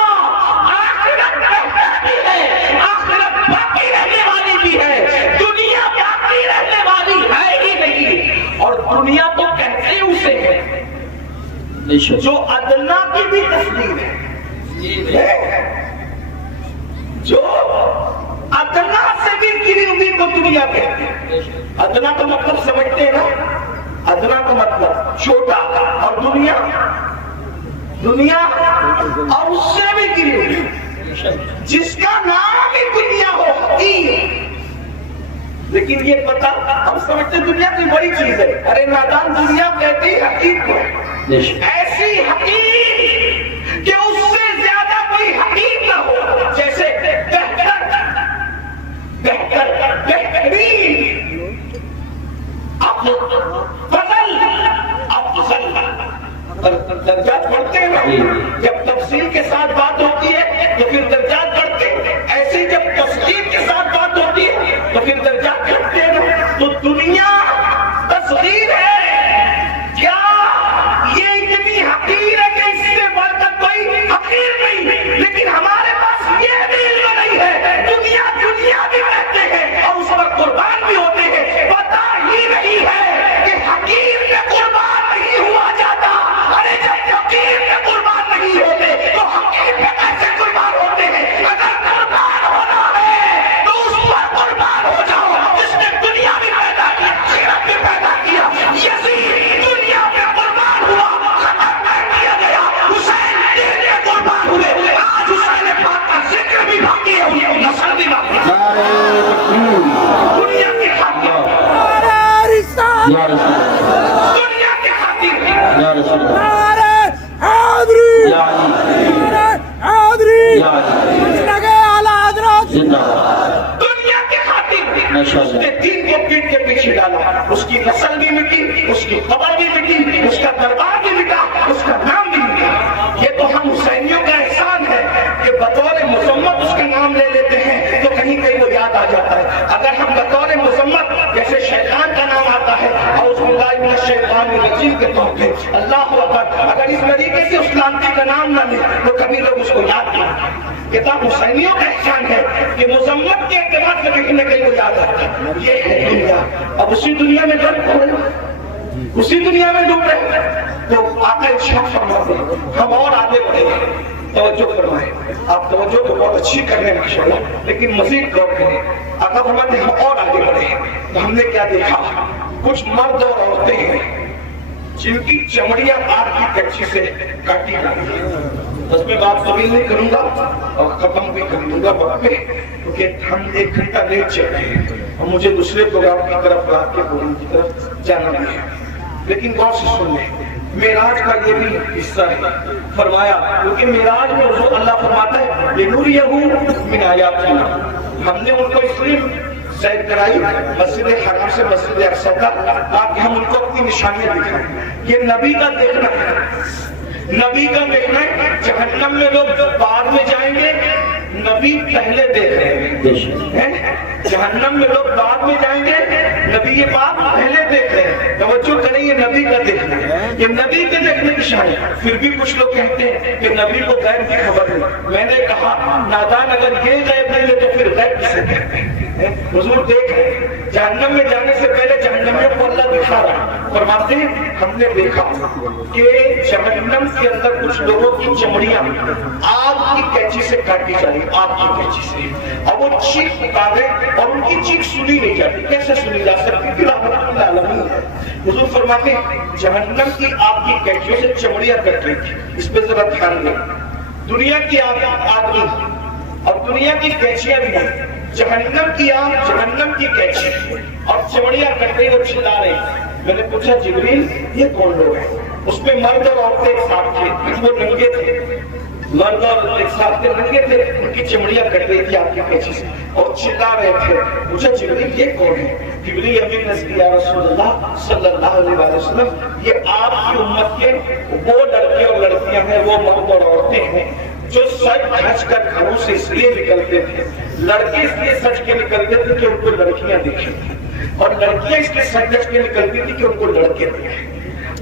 آخرت بہتر ہے, آخرت باقی رہنے والی بھی ہے, دنیا باقی رہنے والی ہے ہی نہیں. اور دنیا تو کہتے اسے ہے جو ادنا کی بھی تصویر ہے, جو ادنا سے بھی گری ہوئی کو دنیا کہتے ہیں. ادنا کا مطلب سمجھتے ہیں نا, ادنا کا مطلب چھوٹا، اور دنیا اور اس سے بھی گری ہوئی، جس کا نام ہی دنیا ہو حقیر۔ لیکن یہ پتا ہم سمجھتے دنیا کوئی بڑی چیز ہے، ارے نادان دنیا کہتی حقیر کو، ایسی حقیر کہ اس سے زیادہ کوئی حقیر نہ ہو، جیسے بہترین درجات بڑھتے ہیں، جب تفصیل کے ساتھ بات ہوتی ہے تو پھر درجات بڑھتے ہیں، ایسے جب تصغیر کے ساتھ بات ہوتی ہے تو پھر درجات گھٹتے ہیں۔ تو دنیا تصغیر ہے، کیا یہ اتنی حقیر ہے کہ اس سے بڑھ کر کوئی حقیر نہیں، لیکن ہمارے پاس یہ بھی علم نہیں ہے، دنیا بھی رہتے ہیں اور اس پر قربان بھی ہوتے ہیں، پتہ ہی نہیں ہے کہ حقیر میں قربان نہیں ہوا جاتا۔ ارے جب حقیر میں قربان نہیں ہوتے تو حقیر میں کیسے قربان ہوتے ہیں؟ اگر قربان ہونا ہے تو اس پر قربان ہو جاؤ جس نے دنیا بھی پیدا کی، آخرت بھی پیدا کیا۔ یزید دنیا میں قربان ہوا، ختم کر دیا گیا، حسین دین میں قربان ہوئے، آج حسین پاک کا ذکر بھی باقی ہے، ان کی نسل بھی باقی ہے، دنیا کی خاطر، دنیا کی خاطر، دنیا کے خاطر اس نے دین کو پیٹ کے پیچھے ڈالا، اس کی نسل بھی مٹی، اس کی قبر بھی مٹی، اس کا دربار بھی مٹا، اس کا نام بھی مٹا۔ یہ تو ہم حسینیوں کا احسان ہے کہ بطور مذمت اس کا نام لے لیتے ہیں تو کہیں کہیں وہ یاد آ جاتا ہے۔ اگر ہم بطور مذمت جیسے شیطان کا نام آتا ہے اعوذ باللہ من الشیطان الرجیم کے طور پہ اللہ اکبر، اگر اس طریقے سے اس لانتی کا نام نہ لے تو کبھی لوگ اس کو یاد کریں۔ کتاب حسینیوں کا احسان ہے کہ مذمت کے اعتبار سے کہیں نہ کہیں وہ یاد آتا ہے۔ یہ ہے دنیا، اب اسی دنیا میں غرق ہو رہے ہیں، اسی دنیا میں ڈوب رہے ہیں، تو آقا ارشاد فرماتے ہیں ہم اور آگے بڑھے ہیں۔ توجہ فرمائیں، آپ توجہ تو بہت اچھی کر رہے ہیں ماشاءاللہ، لیکن مزید غور کریں۔ آقا فرماتے ہیں ہم اور آگے بڑھے ہیں، تو ہم نے کیا دیکھا؟ کچھ مرد اور عورتیں ہیں جن کی چمڑیاں آگ کی کچی سے کاٹی جاتی ہیں۔ بس میں بات طویل نہیں کروں گا اور ختم بھی کر دوں گا وقت پہ، کیونکہ ہم 1 گھنٹہ لیٹ چل رہے ہیں اور مجھے دوسرے پروگرام کی طرف رات کے پروگرام کی طرف جانا بھی ہے۔ لیکن غور سے سن لیں، معراج کا یہ بھی حصہ ہے۔ فرمایا کیونکہ معراج میں حضور اللہ فرماتا ہے لِنُرِيَهُ مِنْ آيَاتِنَا، ہم نے ان کو اس لیے سیر کرائی مسجد حرام سے مسجد اقصی تک تاکہ ہم ان کو اپنی نشانیاں دکھائیں۔ یہ نبی کا دیکھنا ہے، نبی کا دیکھنا ہے۔ جہنم میں لوگ بعد میں جائیں گے، نبی پہلے دیکھ رہے ہیں۔ جہنم میں لوگ بعد میں جائیں گے، نبی یہ بات پہلے دیکھ رہے ہیں۔ توجہ کریں، یہ نبی کا دیکھنا ہے، یہ نبی کے دیکھنے کی شان ہے۔ پھر بھی کچھ لوگ کہتے ہیں کہ نبی کو غیب کی خبر نہیں۔ میں نے کہا نادان اگر یہ غیب نہیں ہے تو پھر غیب کسے کہتے ہیں؟ حضور دیکھ رہے ہیں، جہنم میں جانے سے پہلے جہنمیوں کو اللہ دکھا رہا۔ فرماتے ہیں ہم نے دیکھا کہ جہنم کے اندر کچھ لوگوں کی چمڑیاں آگ کی کینچی سے کاٹی جا رہی، آگ کی کینچی سے، اور وہ چیخ پکارے اور ان کی چیخ سنی نہیں جاتی۔ کیسے سنی جا سکتی؟ پھر رحمت العالمین ہے۔ حضور فرماتے ہیں جہنم کی آگ کی کینچیوں سے چمڑیاں کٹ رہی تھی۔ اس پہ ذرا دھیان دیں، دنیا کی آگ نہیں اور دنیا کی کینچیاں بھی نہیں، جہنم کی آگ، جہنم کی کینچی اور چمڑیاں کٹ رہی، وہ چلا رہی۔ میں نے پوچھا جبریل یہ کون لوگ ہیں؟ اس میں مرد اور عورتیں ایک ساتھ تھے، وہ ننگے تھے، مرد اور ایک ساتھ تھے، ننگے تھے، ان کی چمڑیاں کٹ رہی تھی آپ کی کینچی سے اور چلا رہے تھے۔ پوچھا جبریل یہ کون ہے؟ جبریل امین نے یا رسول اللہ صلی اللہ علیہ وسلم یہ آپ کی امت کے وہ لڑکے اور لڑکیاں ہیں، وہ مرد اور عورتیں ہیں جو سج دھج کر گھروں سے اس لیے نکلتے تھے، لڑکے اس لیے سج کے نکلتے تھے کہ ان کو لڑکیاں دکھیں، اور لڑکیاں اس لیے سج دھج کے نکلتی تھی کہ ان کو لڑکے دکھیں،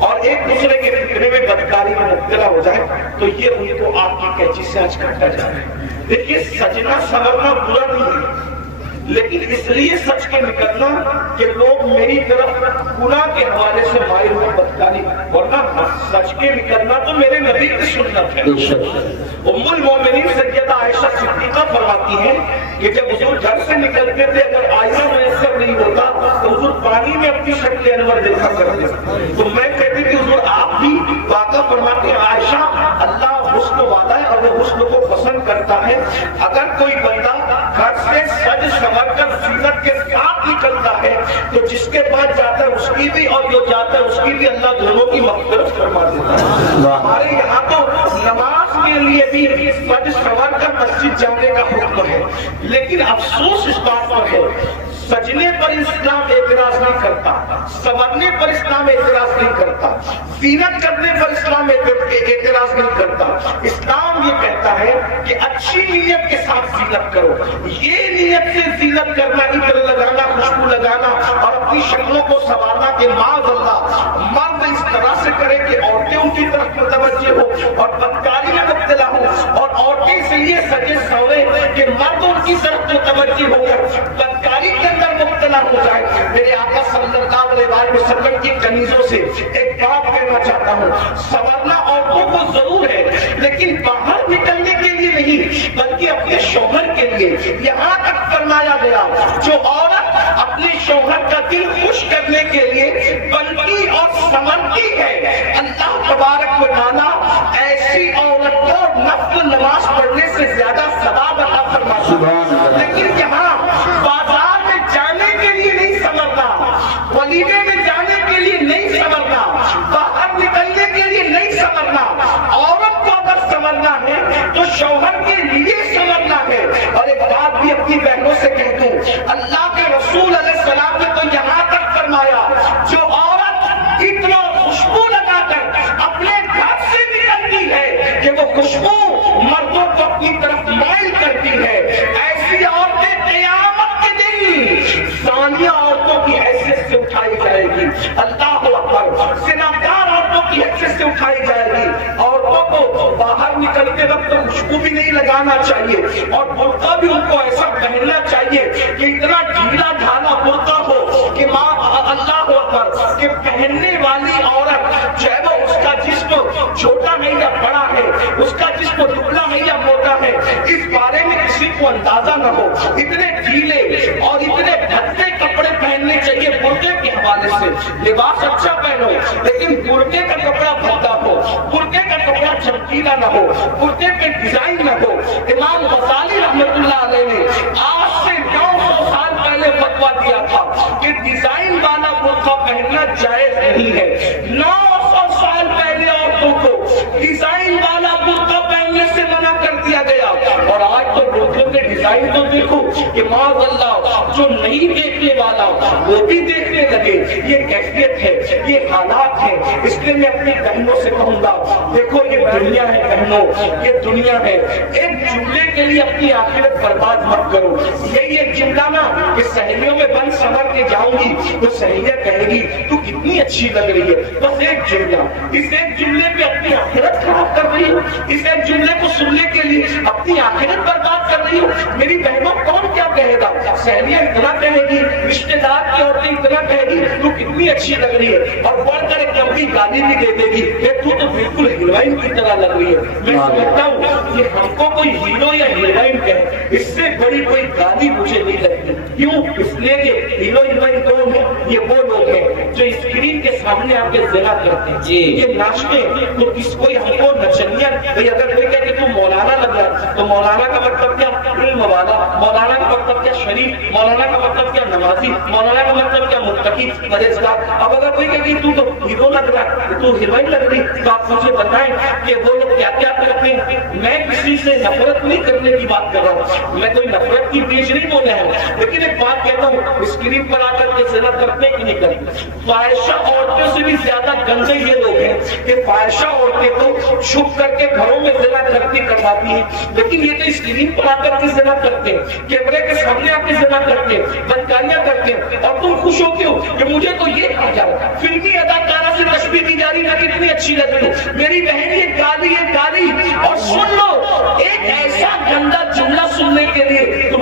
اور ایک دوسرے کے فتنے میں بدکاری میں مبتلا ہو جائے تو یہ ان کو آگ کی کینچی سے آج کاٹا جا رہا ہے۔ دیکھیے سجنا سنورنا برا نہیں ہے، لیکن اس لیے سچ کے نکلنا کہ لوگ میری طرف گناہ کے حوالے سے مائل ہوئے بدکاری، ورنہ سچ کے نکلنا تو میرے نبی کی سنت ہے۔ ام المومنین سیدہ عائشہ صدیقہ فرماتی ہیں کہ جب حضور گھر سے نکلتے تھے اگر آئینہ میسر نہیں ہوتا تو حضور پانی میں اپنی شکل انور دیکھا کرتے، تو میں کہتی کہ حضور آپ بھی واقعہ فرماتے ہیں عائشہ اللہ حسن والا ہے اور وہ حسن کو پسند کرتا ہے، اگر کوئی بندہ گھر سے سج سنور کر زینت کے ساتھ نکلتا ہے تو جس کے پاس جاتا ہے اس کی بھی اور جو جاتا ہے اس کی بھی اللہ دونوں کی مغفرت فرما دیتا ہے۔ ہمارے یہاں تو نماز کے لیے بھی سج سنور کر مسجد جانے کا حکم ہے، لیکن افسوس اس بات پر ہے سجنے پر اسلام اعتراض نہیں کرتا، سنورنے پر اسلام اعتراض نہیں کرتا، زینت کرنے پر اسلام اعتراض نہیں کرتا۔ اسلام یہ کہتا ہے کہ اچھی نیت کے ساتھ زینت کرو، یہ نیت سے زینت کرنا، عطر لگانا، خوشبو لگانا اور اپنی شکلوں کو سنوارنا کہ معاذ اللہ مرد اس طرح سے کرے کہ عورتیں ان کی طرف متوجہ ہو اور بدکاری میں مبتلا ہو، اور عورتیں اس لیے سجے سوے کہ مرد ان کی طرف متوجہ ہو کر بدکاری کے اندر مبتلا ہو جائے۔ میرے آقا صلی اللہ علیہ وسلم کی کنیزوں سے ایک بات کہنا چاہتا ہوں، سنورنا عورتوں کو ضرور ہے لیکن باہر نکلنے کے لیے نہیں بلکہ اپنے شوہر کے لیے۔ یہاں تک فرمایا گیا جو عورت اپنے شوہر کا دل خوش کرنے کے لیے بنتی اور سنورتی ہے، اللہ تبارک و تعالیٰ ایسی عورت کو نفل نماز پڑھنے سے زیادہ ثواب عطا فرماتا ہے۔ لیکن یہاں بازار میں جانے کے لیے نہیں سنورنا، ولیمے میں جانے کے لیے نہیں سنورنا، باہر نکلنے کے لیے نہیں سنورنا، عورت کو اگر سنورنا ہے تو شوہر کے لیے سنورنا ہے۔ اور ایک بات بھی اپنی بہنوں سے کہہ دوں، اللہ کے رسول علیہ السلام نے تو یہاں تک فرمایا جو عورت اتنا خوشبو لگا کر اپنے گھر سے نکلتی ہے کہ وہ خوشبو مردوں کو اپنی طرف مائل کرتی ہے، ایسی عورتیں قیامت کے دن زانیہ عورتوں کی حیثیت سے اٹھائی جائے گی، اللہ اکبر، زناکار عورتوں کی حیثیت سے اٹھائی جائے گی۔ عورتوں کو باہر نکلتے وقت خوشبو بھی نہیں لگانا چاہیے اور برقع بھی ان کو ایسا پہننا چاہیے کہ اتنا ڈھیلا ڈھالا برقع ہو کہ ماں اللہ اکبر کہ پہننے والی عورت جو ہے وہ اس کا جسم چھوٹا نہیں یا بڑا ہے، اس کا جسم دبلا نہیں یا موٹا ہے، اس بارے میں کسی کو اندازہ نہ ہو۔ اتنے ڈھیلے اور اتنے بھدے کپڑے پہننے چاہیے برقعے کے حوالے سے۔ لباس اچھا پہنو لیکن برقعے کا کپڑا بھدا ہو، برقعے کا کپڑا چمکیلا نہ ہو، برقعے پہ ڈیزائن نہ ہو۔ امام غزالی رحمۃ اللہ علیہ نے آج سے 900 سال پہلے فتویٰ دیا تھا کہ ڈیزائن والا برقع پہننا جائز نہیں ہے۔ 900 سال پہلے عورتوں کو ڈیزائن والا برقع پہننے سے منع کر دیا گیا، اور آج تو لوگوں نے ڈیزائن تو دیکھو کہ معاذ اللہ جو نہیں دیکھنے والا وہ بھی دیکھنے لگے۔ یہ کیفیت ہے، یہ حالات ہے۔ اس لیے میں اپنی بہنوں سے کہوں گا دیکھو یہ دنیا ہے بہنوں، یہ دنیا ہے، ایک جملے کے لیے اپنی آخرت برباد مت کرو۔ یہی ایک جملہ نا کہ سہیلیوں میں بند سنور کے جاؤں گی تو سہیلیاں کہے گی تو کتنی اچھی لگ رہی ہے، بس ایک جملہ، اس ایک جملے پہ اپنی آخرت خراب کر رہی ہوں، اس ایک جملے کو سننے کے لیے اپنی آخرت برباد کر رہی ہوں۔ میری بہنوں کون کیا کہے گا؟ سہیلیاں اتنا کہے گی، رشتے دار کی عورتیں اتنا کہے گی تو کتنی اچھی لگ رہی ہے، اور بڑھ کر ایک لمبی گالی بھی دے دے گی کہ تو بالکل ہیروئن کی طرح لگ رہی ہے۔ میں سمجھتا ہوں کہ ہم کو کوئی ہیرو یا ہیروئن کہے اس سے بڑی کوئی گالی مجھے نہیں لگتی۔ کیوں؟ اس لیے کہ ہیرو ہیروئن کون ہے؟ یہ وہ لوگ ہیں جو اسکرین کے سامنے آ کے زنا کرتے ہیں، یہ ناچتے ہیں۔ تو کس کوئی ہم کو نچنیا بھائی اگر کوئی کہے کہ تو مولانا لگ رہا ہے تو مولانا کا مطلب کیا؟ علم والا۔ مولانا کا مطلب کیا؟ شریف۔ مولانا کا مطلب کیا؟ نمازی۔ مولانا کا مطلب کیا؟ متقی، پرہیزگار۔ اب اگر کوئی کہے کہ تو ہیرو لگ رہا ہے، تو ہیروئن لگ رہی، تو آپ مجھے بتائیں کہ وہ لوگ کیا کیا کرتے ہیں۔ میں کسی سے نفرت نہیں کرنے کی بات کر رہا ہوں، میں کوئی نفرت کی بیج نہیں بولے ہیں، لیکن ایک بات کہتا ہوں، اسکرین پر آ کر کے زنا کرتے کہ نہیں کرتے؟ فاحشہ عورتوں سے بھی زیادہ گندے یہ لوگ ہیں کہ فاحشہ عورتیں تو چھپ کر کے گھروں میں زنا کرتی کرواتی ہیں، لیکن یہ تو اسکرین پر آ کر کے زنا کرتے ہیں، کیمرے کے سامنے آ کے زنا کرتے ہیں، بدکاریاں کرتے ہیں، اور تم خوش ہوتے ہو کہ مجھے تو یہ کہا جا رہا ہے فلمی اداکارہ سے تشبیہ دی جا رہی ہے کہ کتنی اچھی لگ رہی ہے۔ میری بہن یہ گالی اور سن لو ایک ایسا گندا جملہ سننے کے لیے تم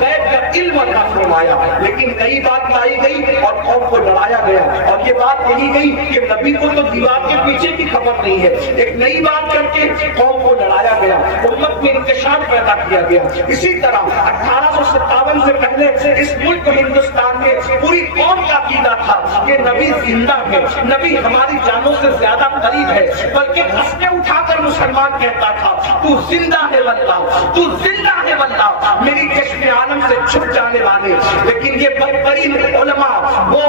غیب کا علم عطا فرمایا، لیکن نئی بات لائی گئی اور قوم کو لڑایا گیا، اور یہ بات کہی گئی کہ نبی کو تو دیوار کے پیچھے کی خبر نہیں ہے، ایک نئی بات کر کے قوم کو لڑایا گیا، امت میں انتشار پیدا کیا گیا۔ اسی طرح 1857 سے پہلے اس ملک ہندوستان میں پوری قوم کا عقیدہ تھا کہ نبی زندہ ہے، نبی ہماری جانوں سے زیادہ قریب ہے، بلکہ قسمیں اٹھا کر مسلمان کہتا تھا تو زندہ ہے واللہ، تو زندہ ہے واللہ، میری کشف عالم سے چھپ جانے والے۔ لیکن یہ بدترین علماء، وہ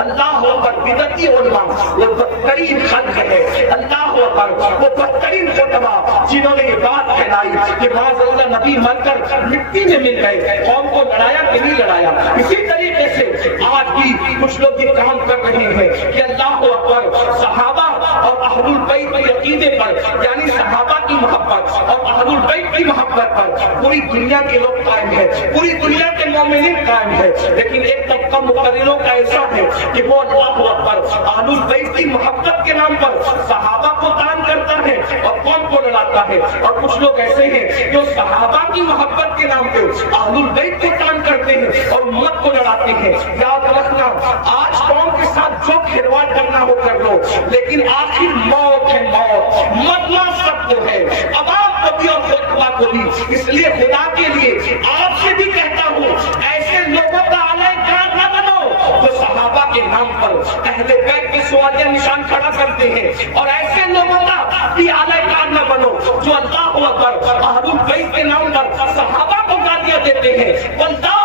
اللہ اکبر بدعتی علماء، وہ بدترین خلق ہے، اللہ اکبر وہ بدترین علماء جنہوں نے یہ بات پھیلائی کہ معاذ اللہ نبی مر کر مٹی میں مل گئے، قوم کو لڑایا کہ نہیں لڑایا۔ اسی طریقے سے آج بھی کچھ لوگ یہ کام کر رہے ہیں کہ اللہ اکبر صحابہ اور اہل البیت کے عقیدے پر، یعنی صحابہ کی محبت اور اہل البیت کی محبت پر پوری دنیا کے لوگ قائم ہیں، پوری دنیا کے مومنین قائم ہیں، لیکن ایک طبقہ مقرروں کا ایسا ہے کہ وہ اللہ اکبر اہل البیت کی محبت کے نام پر صحابہ کو دان کرتا ہے اور قوم کو لڑاتا ہے، اور کچھ لوگ ایسے ہیں جو صحابہ کی محبت کے نام پہ اہل البیت کو دان کرتے ہیں اور امت کو لڑاتے ہیں۔ یاد رکھنا، آج قوم کے ساتھ جو کھلواڑ کرنا ہو کر لو، لیکن آخر موت ہے، موت مرنا سب کو ہے، عوام کو بھی اور خطبہ کو بھی۔ اس لیے خدا کے لیے آپ سے بھی کہتا ہوں، ایسے لوگوں کا علیہ کار نہ بنو جو صحابہ کے نام پر اہل بیت کے سوالیہ نشان کھڑا کرتے ہیں، اور ایسے لوگوں کا بھی علیہ کار نہ بنو جو اللہ اکبر اہل بیت کے نام پر صحابہ کو گالیاں دیتے ہیں۔ واللہ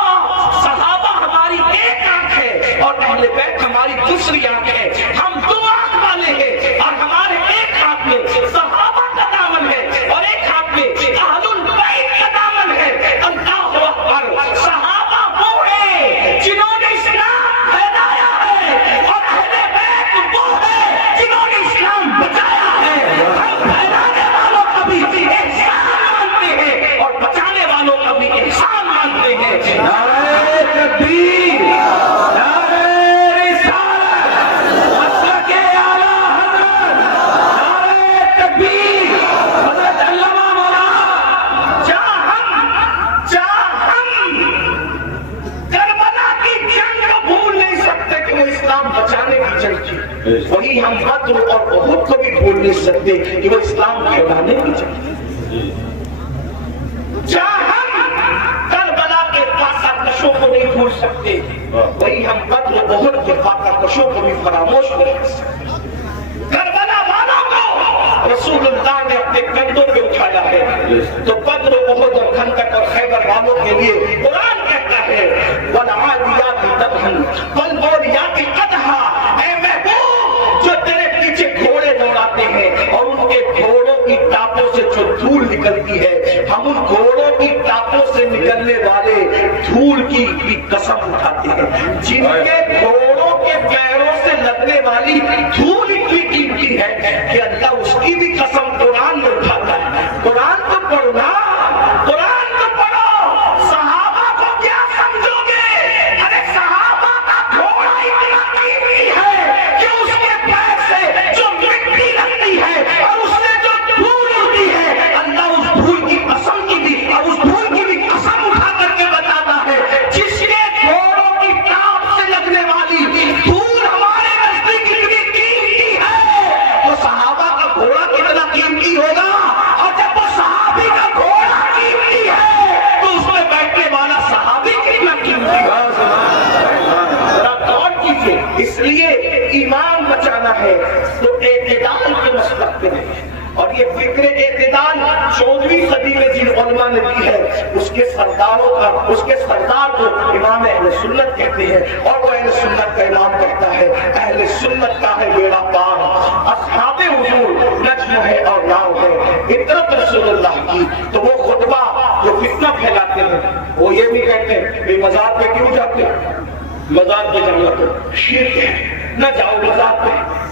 صحابہ ہماری ایک آنکھ ہے اور اہل بیت ہماری دوسری آنکھ ہے، ہم دو آنکھ والے ہیں، اور ہمارے ایک ہاتھ میں صحابہ کا دامن ہے اور ایک ہاتھ میں اہل البیت کا دامن ہے۔ اللہ اکبر، صحابہ وہ ہیں جنہوں نے اسلام پھیلایا ہے، اور اہل بیت وہ ہیں جنہوں نے اسلام بچایا ہے۔ ہم پھیلانے والوں کا بھی احسان مانتے ہیں اور بچانے والوں کا بھی احسان مانتے ہیں۔ نعرہ تکبیر، نعرہ رسالت، مسلک اعلیٰ حضرت، نعرہ تکبیر، حضرت علامہ مولانا۔ جہاں ہم کربلا کی جنگ کو بھول نہیں سکتے کہ وہ اسلام بچانے کی جنگ تھی، وہی ہم بدر اور احد کو بھی بھول نہیں سکتے کہ وہ اسلام پھیلانے کی جنگ تھی۔ جہاں ہم کربلا کے فاقہ کشوں کو نہیں بھول سکتے، وہی ہم بدر و احد کے فاقہ کشوں کو بھی فراموش نہیں کر سکتے۔ کربلا والوں کو رسول اللہ نے اپنے کندھوں پہ اٹھایا ہے، تو بدر و احد اور خندق اور خیبر والوں کے لیے قرآن کہتا ہے وَالْعَادِيَاتِ ضَبْحًا وَالْمُورِيَاتِ قَدْحًا۔ اے محبوب، جو تیرے پیچھے گھوڑے دوڑاتے ہیں اور ان کے گھوڑوں کی ٹاپوں سے جو دھول نکلتی ہے، ہم ان گھوڑوں کی ٹاپوں سے نکلنے والے دھول کی بھی قسم اٹھاتے ہیں۔ جن کے گھوڑوں کے پیروں سے لگنے والی دھول اتنی قیمتی ہے کہ اللہ اس کی بھی قسم قرآن میں اٹھاتا ہے۔ قرآن تو پڑھنا، قرآن تو پڑھو۔ صحابہ کو کیا سمجھو گے؟ ارے صحابہ کا گھوڑا اتنا قیمتی ہے کہ اس کے پیر سے جو مٹی لگتی ہے اور اس سے جو دھول اڑتی ہے، اللہ اس دھول کی قسم کی بھی اور اس دھول کی بھی قسم اٹھا کر کے بتاتا ہے، جس کے گھوڑوں کی ٹاپ سے لگنے والی دھول ہمارے نزدیک اتنی قیمتی ہے، تو صحابہ کا گھوڑا کتنا قیمتی ہوگا؟ اور جب وہ صحابی کا گھوڑا قیمتی ہے تو اس میں بیٹھنے والا صحابی کتنا قیمتی ہوگا؟ ذرا غور کیجیے۔ اس لیے ایمان بچانا ہے تو اعتدال کے مسلک پہ نہیں، اور یہ فکر اعتدال 14ویں صدی میں جن علماء نے دی ہے، اس کے سرداروں کا، اس کے سردار کو امام اہل سنت کہتے ہیں، اور وہ اہل سنت کا امام کہتا ہے اہل سنت کا ہے بیڑا پار، اصحاب حضور نجم ہے اور راو ہے، اطرت رسول اللہ کی۔ تو وہ خطبہ جو فتنہ پھیلاتے ہیں، وہ یہ بھی کہتے ہیں کہ مزار پہ کیوں جاتے ہیں؟ مزار پہ جانا تو شرک ہے، نہ جاؤ مزار پہ۔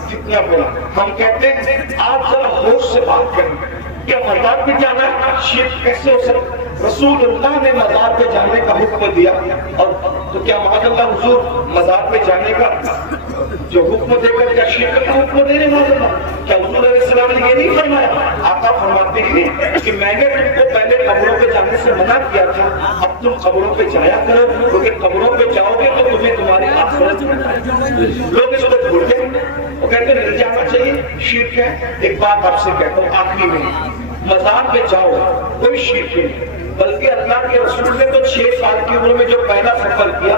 کتنا بڑا ہم کہتے ہیں آپ ذرا ہوش سے بات کریں، کیا مزار پہ جانا شرک کیسے ہو سکتا؟ رسول اللہ نے مزار پہ جانے کا حکم دیا، اور تو کیا معاذ اللہ حضور مزار پہ جانے کا جو حکم دے کر کیا شرک کا حکم دے رہے معاذ اللہ؟ کیا حضور علیہ السلام نے یہ نہیں فرمایا؟ آقا فرماتے ہیں کہ میں نے تم کو پہلے قبروں پہ جانے سے منع کیا تھا، اب تم قبروں پہ جایا کرو، کیونکہ قبروں پہ جاؤ گے تو تمہیں تمہاری آخرت لوگ اس کو بھول گئے، وہ کہتے ہیں نہیں جانا چاہیے، شرک ہے۔ ایک بات آپ سے کہتا ہوں آخری میں، مزار پہ جاؤ کوئی شرک نہیں، بلکہ اللہ کے رسول نے تو 6 سال کی عمر میں جو پہلا سفر کیا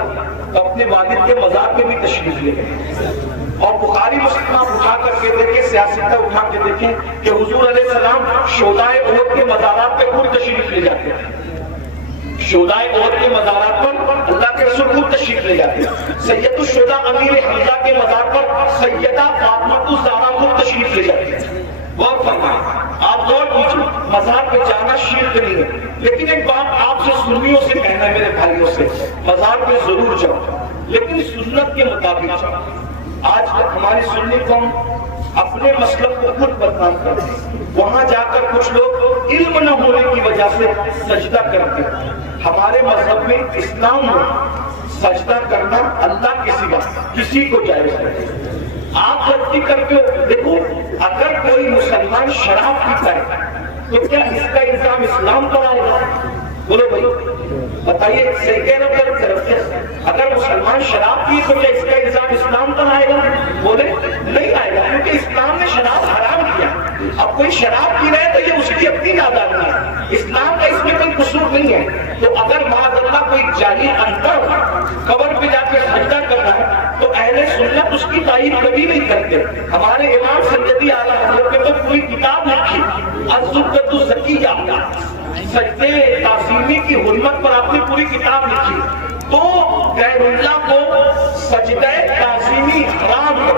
تو اپنے والد کے مزار پہ بھی تشریف لے گئے، اور بخاری مسلم آپ اٹھا کر کے دیکھیں، سیاستہ اٹھا کے دیکھیں کہ حضور علیہ السلام شہدائے احد کے مزارات پہ خود تشریف لے جاتے ہیں، شہدائے احد کے مزارات پر اللہ کے رسول خود تشریف لے جاتے ہیں، سید الشہداء امیر حمزہ کے مزار پر سیدہ فاطمہ الزہرا خود تشریف لے جاتے ہیں۔ غور فرمائیں، آپ غور کیجیے، مزار پہ جانا شرک نہیں ہے، لیکن ایک بات آپ سے سنیوں سے کہنا ہے میرے بھائیوں سے، مزار پہ ضرور جاؤ لیکن سنت کے مطابق جاؤ۔ آج تک ہماری سنی قوم اپنے مسلک کو خود بدنام کرتے ہیں، وہاں جا کر کچھ لوگ علم نہ ہونے کی وجہ سے سجدہ کرتے ہیں۔ ہمارے مذہب میں اسلام میں سجدہ کرنا اللہ کے سوا کسی کو جائز ہے۔ آپ غلطی کرتے ہو، دیکھو اگر کوئی مسلمان شراب پیتا ہے تو کیا اس کا الزام اسلام پر آئے گا؟ بولو بھائی بتائیے، صحیح کہہ رہے ہو طرف سے؟ اگر مسلمان شراب پی تو کیا اس کا الزام اسلام پر آئے گا؟ بولے نہیں آئے گا، کیونکہ اسلام نے شراب حرام کیا۔ اب کوئی شراب پی رہا ہے تو یہ اس کی اپنی نادانی ہے، اسلام کا اس میں کوئی قصور نہیں ہے۔ تو اگر معاذ اللہ کوئی جاہل انپڑھ قبر پہ جا کے سجدہ کر رہا ہے تو اہل سنت اس کی تعریف کبھی نہیں کرتے۔ ہمارے امام سیدی اعلیٰ حضرت نے تو پوری کتاب لکھی الزبدۃ الزکیہ، سجدے تعظیمی کی حرمت پر آپ نے پوری کتاب لکھی۔ تو غیر اللہ کو سجدہ تعظیمی حرام ہے،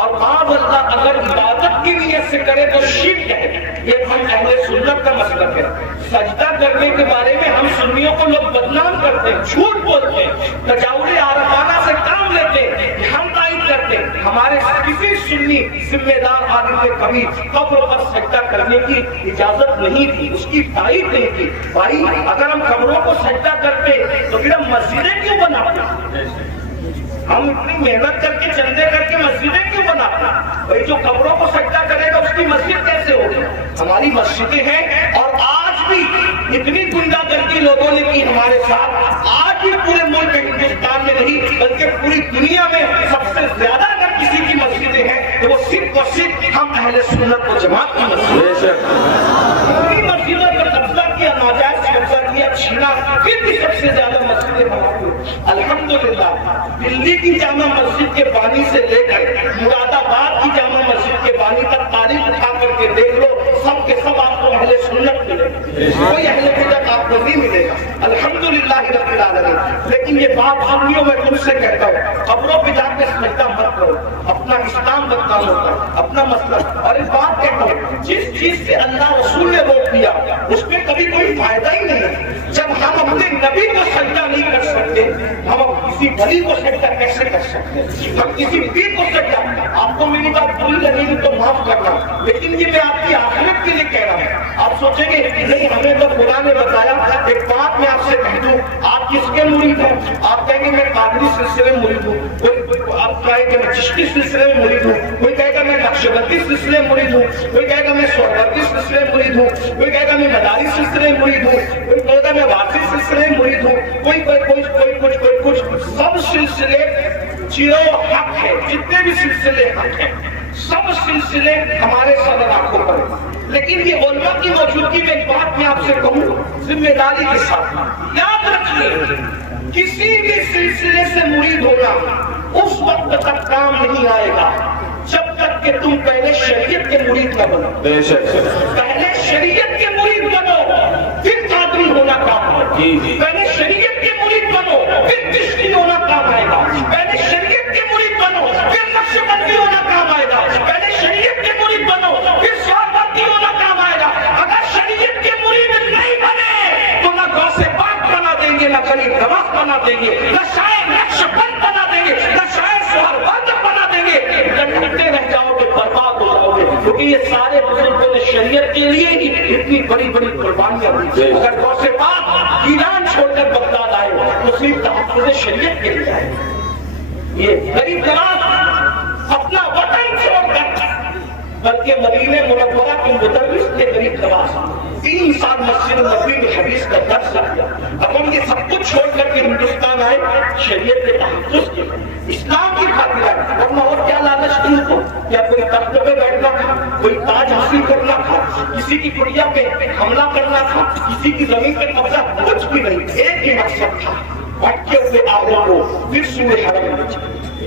اور معاذ اللہ اگر عبادت کی نیت سے کرے تو شرک ہے۔ یہ ہم اہل سنت کا مسلک ہے۔ سجدہ کرنے کے بارے میں ہم سنیوں کو لوگ بدنام کرتے ہیں، جھوٹ بولتے ہیں، تجاوز عارفانہ سے کام لیتے ہیں، ہم تائید کرتے ہیں۔ ہمارے کسی سنی ذمہ دار عالم نے کبھی قبر پر سجدہ کرنے کی اجازت نہیں دی، اس کی تائید نہیں کی۔ بھائی اگر ہم قبروں کو سجدہ کرتے تو پھر ہم مسجدیں کیوں بناتے؟ ہم اتنی محنت کر کے چندے کر کے مسجدیں کیوں بناتے؟ بھائی جو قبروں کو سجدہ کرے گا اس کی مسجد کیسے ہوگی؟ ہماری مسجدیں ہیں، اور آج بھی اتنی گنڈا گردی لوگوں نے کی ہمارے ساتھ، آج بھی پورے ملک ہندوستان میں نہیں بلکہ پوری دنیا میں سب سے زیادہ اگر کسی کی مسجدیں ہیں تو وہ صرف اور صرف ہم اہل سنت و جماعت کی مسجد ہے۔ پوری مسجدوں پر قبضہ کیا، ناجائز قبضہ کیا، چھینا، پھر بھی سب سے زیادہ مسجدیں ہماری۔ الحمدللہ دلی کی جامع مسجد کے بانی سے لے کر مراد آباد کی جامع مسجد کے بانی تک تاریخ اٹھا کر کے دیکھ لو، سب کے سب آپ کو اہل سنت ملے گا، کوئی اہل بدعت آپ کو نہیں ملے گا، الحمدللہ رب العالمین۔ لیکن یہ بات سنیوں میں تم سے کہتا ہوں، قبروں پہ جا کے سجدہ مت کرو، اپنا اسلام بدنام ہوتا ہے، اپنا مسئلہ۔ اور ایک بات کہتا ہوں، جس چیز سے اللہ رسول نے روک دیا اس میں کبھی کوئی فائدہ ہی نہیں ہے۔ جب ہم اپنے نبی کو سجدہ نہیں کر سکتے، ہم کسی ولی کو سجدہ کیسے کر سکتے؟ ہم کسی پیر کو سجدہ، آپ کو میری بات بری لگے گی تو معاف کرنا، لیکن یہ میں آپ کی آخرت کے لیے کہہ رہا ہوں۔ آپ سوچیں گے نہیں ہمیں تو خدا نے بتایا۔ ایک بات میں آپ سے کہہ دوں، آپ کس کے مرید ہیں؟ آپ کہیں گے میں قادری سلسلے میں مرید ہوں، کوئی آپ کہیں گے میں چشتی سلسلے میں مرید ہوں، کوئی کہے گا میں نقشبندی سلسلے میں مرید ہوں، کوئی کہے گا میں سہروردی سلسلے میں مرید ہوں، کوئی کہے گا میں مداری سلسلے میں مرید ہوں، کوئی کہے گا میں واقعی سلسلے میں مرید ہوں، کوئی کچھ۔ سب سلسلے چیرو حق ہے، جتنے بھی سلسلے حق ہیں، سب سلسلے ہمارے صدر آنکھوں پر ہیں۔ لیکن یہ علماء کی موجودگی میں ایک بات میں آپ سے کہوں ذمہ داری کے ساتھ، یاد رکھیے کسی بھی سلسلے سے مرید ہونا اس وقت تک کام نہیں آئے گا جب تک کہ تم پہلے شریعت کے مرید نہ بنو۔ پہلے شریعت کے مرید بنو پھر قادری ہونا کام آئے گا، پہلے شریعت کے مرید بنو پھر چشتی ہونا کام آئے گا، پہلے شریعت کے مرید بنو پھر نقشبندی ہونا کام آئے گا، پہلے شریعت کے مرید بنو پھر سہروردی ہونا کام آئے گا۔ اگر شریعت کے مرید نہیں بنے تو نہ غوث پاک بنا دیں گے، نہ غریب نواز بنا دیں گے، نہ شاعر نقشبند بنا دیں گے، نہ شاعر سہرورد بنا دیں گے، لٹکتے رہ جاؤ گے، برباد ہو جاؤ گے۔ کیونکہ یہ سارے بزرگوں نے شریعت کے لیے ہی اتنی بڑی بڑی قربانیاں دی۔ اگر غوث پاک ایران چھوڑ کر بغداد آئے تو صرف تحفظ شریعت کے لیے آئے. یہ غریب نواز اپنا وطن چھوڑ کر بلکہ مدینہ منورہ کے مدرس کے غریب نواز 3 سال مسجد نبوی میں حدیث کا درس کیا. اب ہم یہ سب کچھ چھوڑ کر کے ہندوستان آئے شریعت کے تحفظ کے اسلام کی خاطر آئے. ورنہ اور کیا لالچ تھی ان کو؟ کیا کوئی تخت پہ بیٹھنا تھا, کوئی تاج حاصل کرنا تھا, کسی کی کڑیا پہ حملہ کرنا تھا, کسی کی زمین پہ قبضہ؟ کچھ بھی نہیں. ایک ہی مقصد تھا, بھٹکے ہوئے آدمیوں کو پھر سوئے حرم میں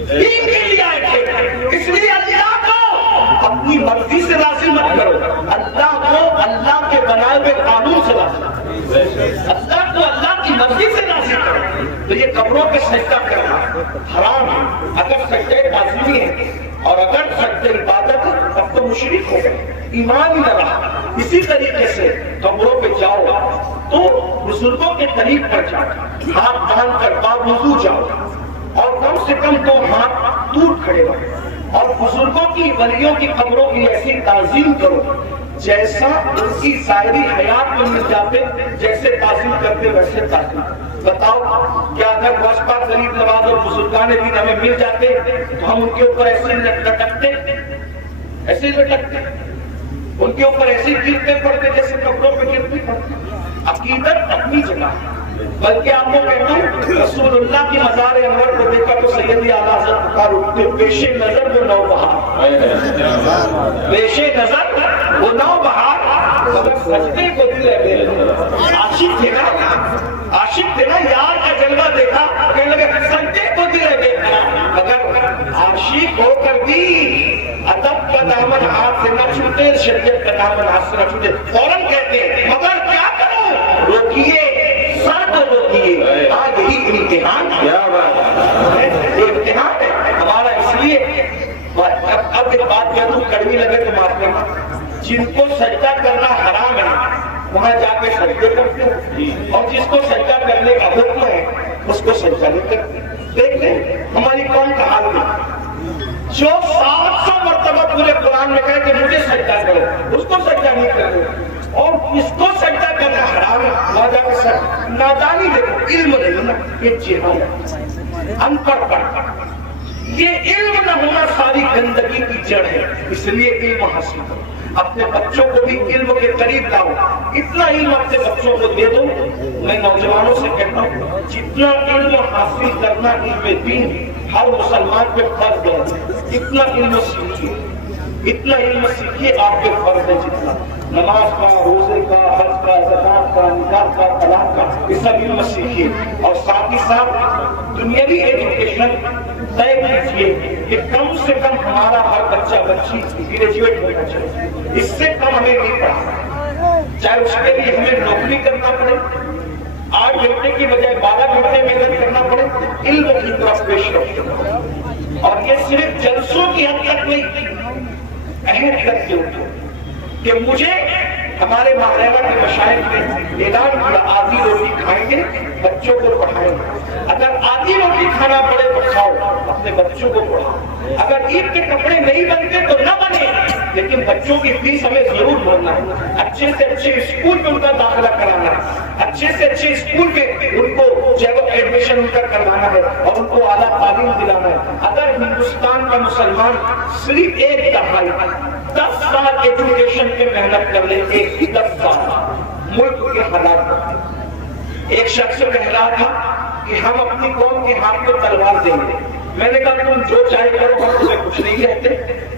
دین کے لیے آئے تھے. اس لیے اللہ کو اپنی مرضی سے راضی مت کرو, اللہ کو اللہ کے بنائے ہوئے قانون سے راضی کرو. اللہ کو اللہ کی مرضی سے راضی کرو. تو یہ قبروں پہ سجدہ کرنا حرام ہے اگر سجدہ تعظیمی ہے, اور اگر سجدہ عبادت ہے تب تو مشرک ہو گئے, ایمان ہی نہ رہا. اسی طریقے سے قبروں پہ جاؤ تو بزرگوں کے قریب پر جاؤ, ہاتھ باندھ کر باوضو جاؤ, اور کم سے کم 2 ہاتھ دور کھڑے رہو, اور بزرگوں کی ولیوں کی قبروں کی ایسی تعظیم کرو جیسا ان کی ظاہری حیات میں مل جاتے, جیسے تعظیم کرتے ویسے تعظیم. بتاؤ کیا اگر واسطہ غریب نواز اور بزرگان دین ہمیں مل جاتے تو ہم ان کے اوپر ایسے لٹکتے, ایسے لٹکتے, ان کے اوپر ایسے گرتے پڑتے جیسے کپڑوں پہ گرتے پڑتے. عقیدت اپنی جگہ, بلکہ آپ کو کہتا ہوں رسول اللہ کی مزار انور کو دیکھا تو سیدی اعلیٰ حضرت پکار اٹھتے, پیش نظر وہ نوبہار, پیش نظر وہ نوبہار. مگر سجدے کو دل ہے, عاشق تھے نا, عاشق تھے نا, یار کا جلوہ دیکھا کہنے لگے سجدے کو دل ہے دیکھنا. مگر عاشق ہو کر بھی ادب کا دامن ہاتھ سے نہ چھوٹے, شریعت کا دامن ہاتھ سے نہ چھوٹے. فوراً کہتے ہیں مگر کیا کروں, روکیے سر کو روکیے, آج ہی امتحان امتحان ہے ہمارا. اس لیے اب ایک بات کہہ دوں, کڑوی لگے تو معاف کرنا, جن کو سجدہ کرنا حرام ہے وہاں جا کے سجدے کرتے ہیں, اور جس کو سجدہ کرنے کا حکم ہے اس کو سجدہ نہیں کرتے. دیکھ لیں ہماری قوم کا حال نہیں, جو 700 مرتبہ پورے قرآن میں کہے کہ مجھے سجدہ کرو, اس کو سجدہ نہیں کرو, اور اس کو سجدہ کرنا حرام ہے وہاں جا کے سجدہ. نادانی دیکھو, علم نہیں نا, یہ جہالت, ان پڑھ پڑھ. یہ علم نہ ہونا ساری گندگی کی جڑ ہے. اس لیے علم حاصل کرو, اپنے بچوں کو بھی علم کے قریب لاؤ. اتنا علم اپنے بچوں کو دے دو. میں نوجوانوں سے کہتا ہوں جتنا علم حاصل کرنا علم دین ہر مسلمان پہ فرض ہے, اتنا علم سیکھیے, اتنا علم سیکھیے آپ کے فرض ہے. جتنا نماز کا, روزے کا, حج کا, زکات کا, نکاح کا, طلاق کا, یہ سب علم سیکھیے. اور ساتھ ہی ساتھ دنیاوی ایجوکیشن طے کیجیے کہ کم سے کم ہمارا ہر بچہ بچی گریجویٹ ہونا چاہیے. اس سے کم ہمیں نہیں پڑھا, چاہے اس کے لیے ہمیں نوکری کرنا پڑے, 8 گھنٹے کی بجائے 12 گھنٹے محنت کرنا پڑے, علم کی طرف پیش رکھتے. اور یہ صرف جلسوں کی حد تک نہیں, اہم کرتے ہوتے کہ مجھے ہمارے محلہ کے مشائخ نے اعلان کیا آدھی روٹی کھائیں گے, بچوں کو پڑھائیں گے. اگر آدھی روٹی کھانا پڑے تو کھاؤ, اپنے بچوں کو پڑھاؤ. اگر عید کے کپڑے نہیں بنتے تو نہ بنے, لیکن بچوں کی فیس ہمیں ضرور بھرنا ہے. اچھے سے اچھے اسکول میں ان کا داخلہ کرانا ہے, اچھے سے اچھے اسکول میں ان کو ایڈمیشن ان کا کروانا ہے, اور ان کو اعلیٰ تعلیم دلانا ہے. اگر ہندوستان کا مسلمان صرف 1 دہائی 10 سال ایجوکیشن پہ محنت کر لے, 10 سال ملک کے حالات. ایک شخص کہہ رہا تھا کہ ہم اپنی قوم کے ہاتھ میں تلوار دیں گے. میں نے کہا تم جو چاہے کرو, ہم تمہیں کچھ نہیں کہتے,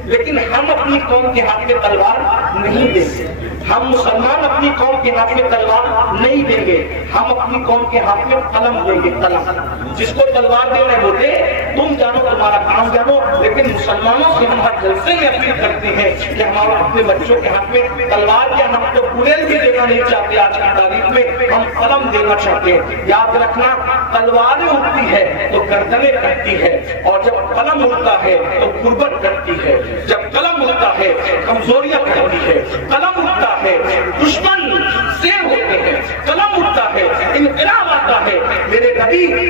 لیکن ہم اپنی قوم کے ہاتھ میں تلوار نہیں دیں گے. ہم مسلمان اپنی قوم کے ہاتھ میں تلوار نہیں دیں گے, ہم اپنی قوم کے ہاتھ میں قلم دیں گے. قلم, جس کو تلوار دینے ہوتے تم جانو, تمہارا کام جانو, لیکن مسلمانوں سے ہم ہر جلسے میں اپیل کرتے ہیں کہ ہمارا اپنے بچوں کے ہاتھ میں تلوار, یا ہم تو بلیل بھی دینا نہیں چاہتے. آج کی تاریخ میں ہم قلم دینا چاہتے ہیں. یاد رکھنا, تلواریں اٹھتی ہے تو گردنیں کٹتی ہے, اور جب قلم اٹھتا ہے تو غربت کرتی ہے. جب قلم اٹھتا ہے کمزوریاں کرتی ہے, قلم اٹھتا ہے دشمن سے ہوتے ہیں, قلم اٹھتا ہے انقلاب آتا ہے. میرے نبی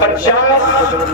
50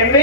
MA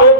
2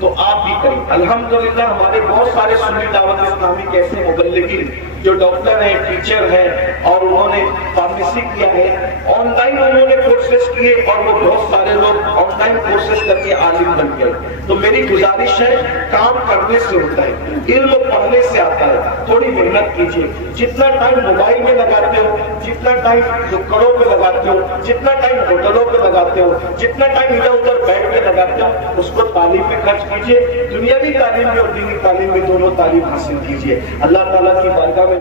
تو آپ بھی کریں. الحمدللہ ہمارے بہت سارے سنی دعوت اسلامی کے ایسے مبلغین جو ڈاکٹر ہیں، ٹیچر ہیں، اور انہوں نے فارمیسی کیا ہے، آن لائن انہوں نے کورسز کیے، اور وہ بہت سارے لوگ آن لائن کورسز کر کے عالم بن گئے. تو میری گزارش ہے، کام کرنے سے ہوتا ہے، علم پڑھنے سے آتا ہے. تھوڑی محنت کیجیے. جتنا ٹائم موبائل میں لگاتے ہو، جتنا ٹائم دکانوں پہ لگاتے ہو، جتنا ٹائم ہوٹلوں پہ لگاتے ہو، جتنا ٹائم ادھر ادھر بیٹھ کے لگاتے ہو، اس کو تعلیم میں خرچ کیجیے. دنیاوی تعلیم میں اور دینی تعلیم میں دونوں تعلیم حاصل کیجیے. اللہ تعالیٰ کی بارگاہ میں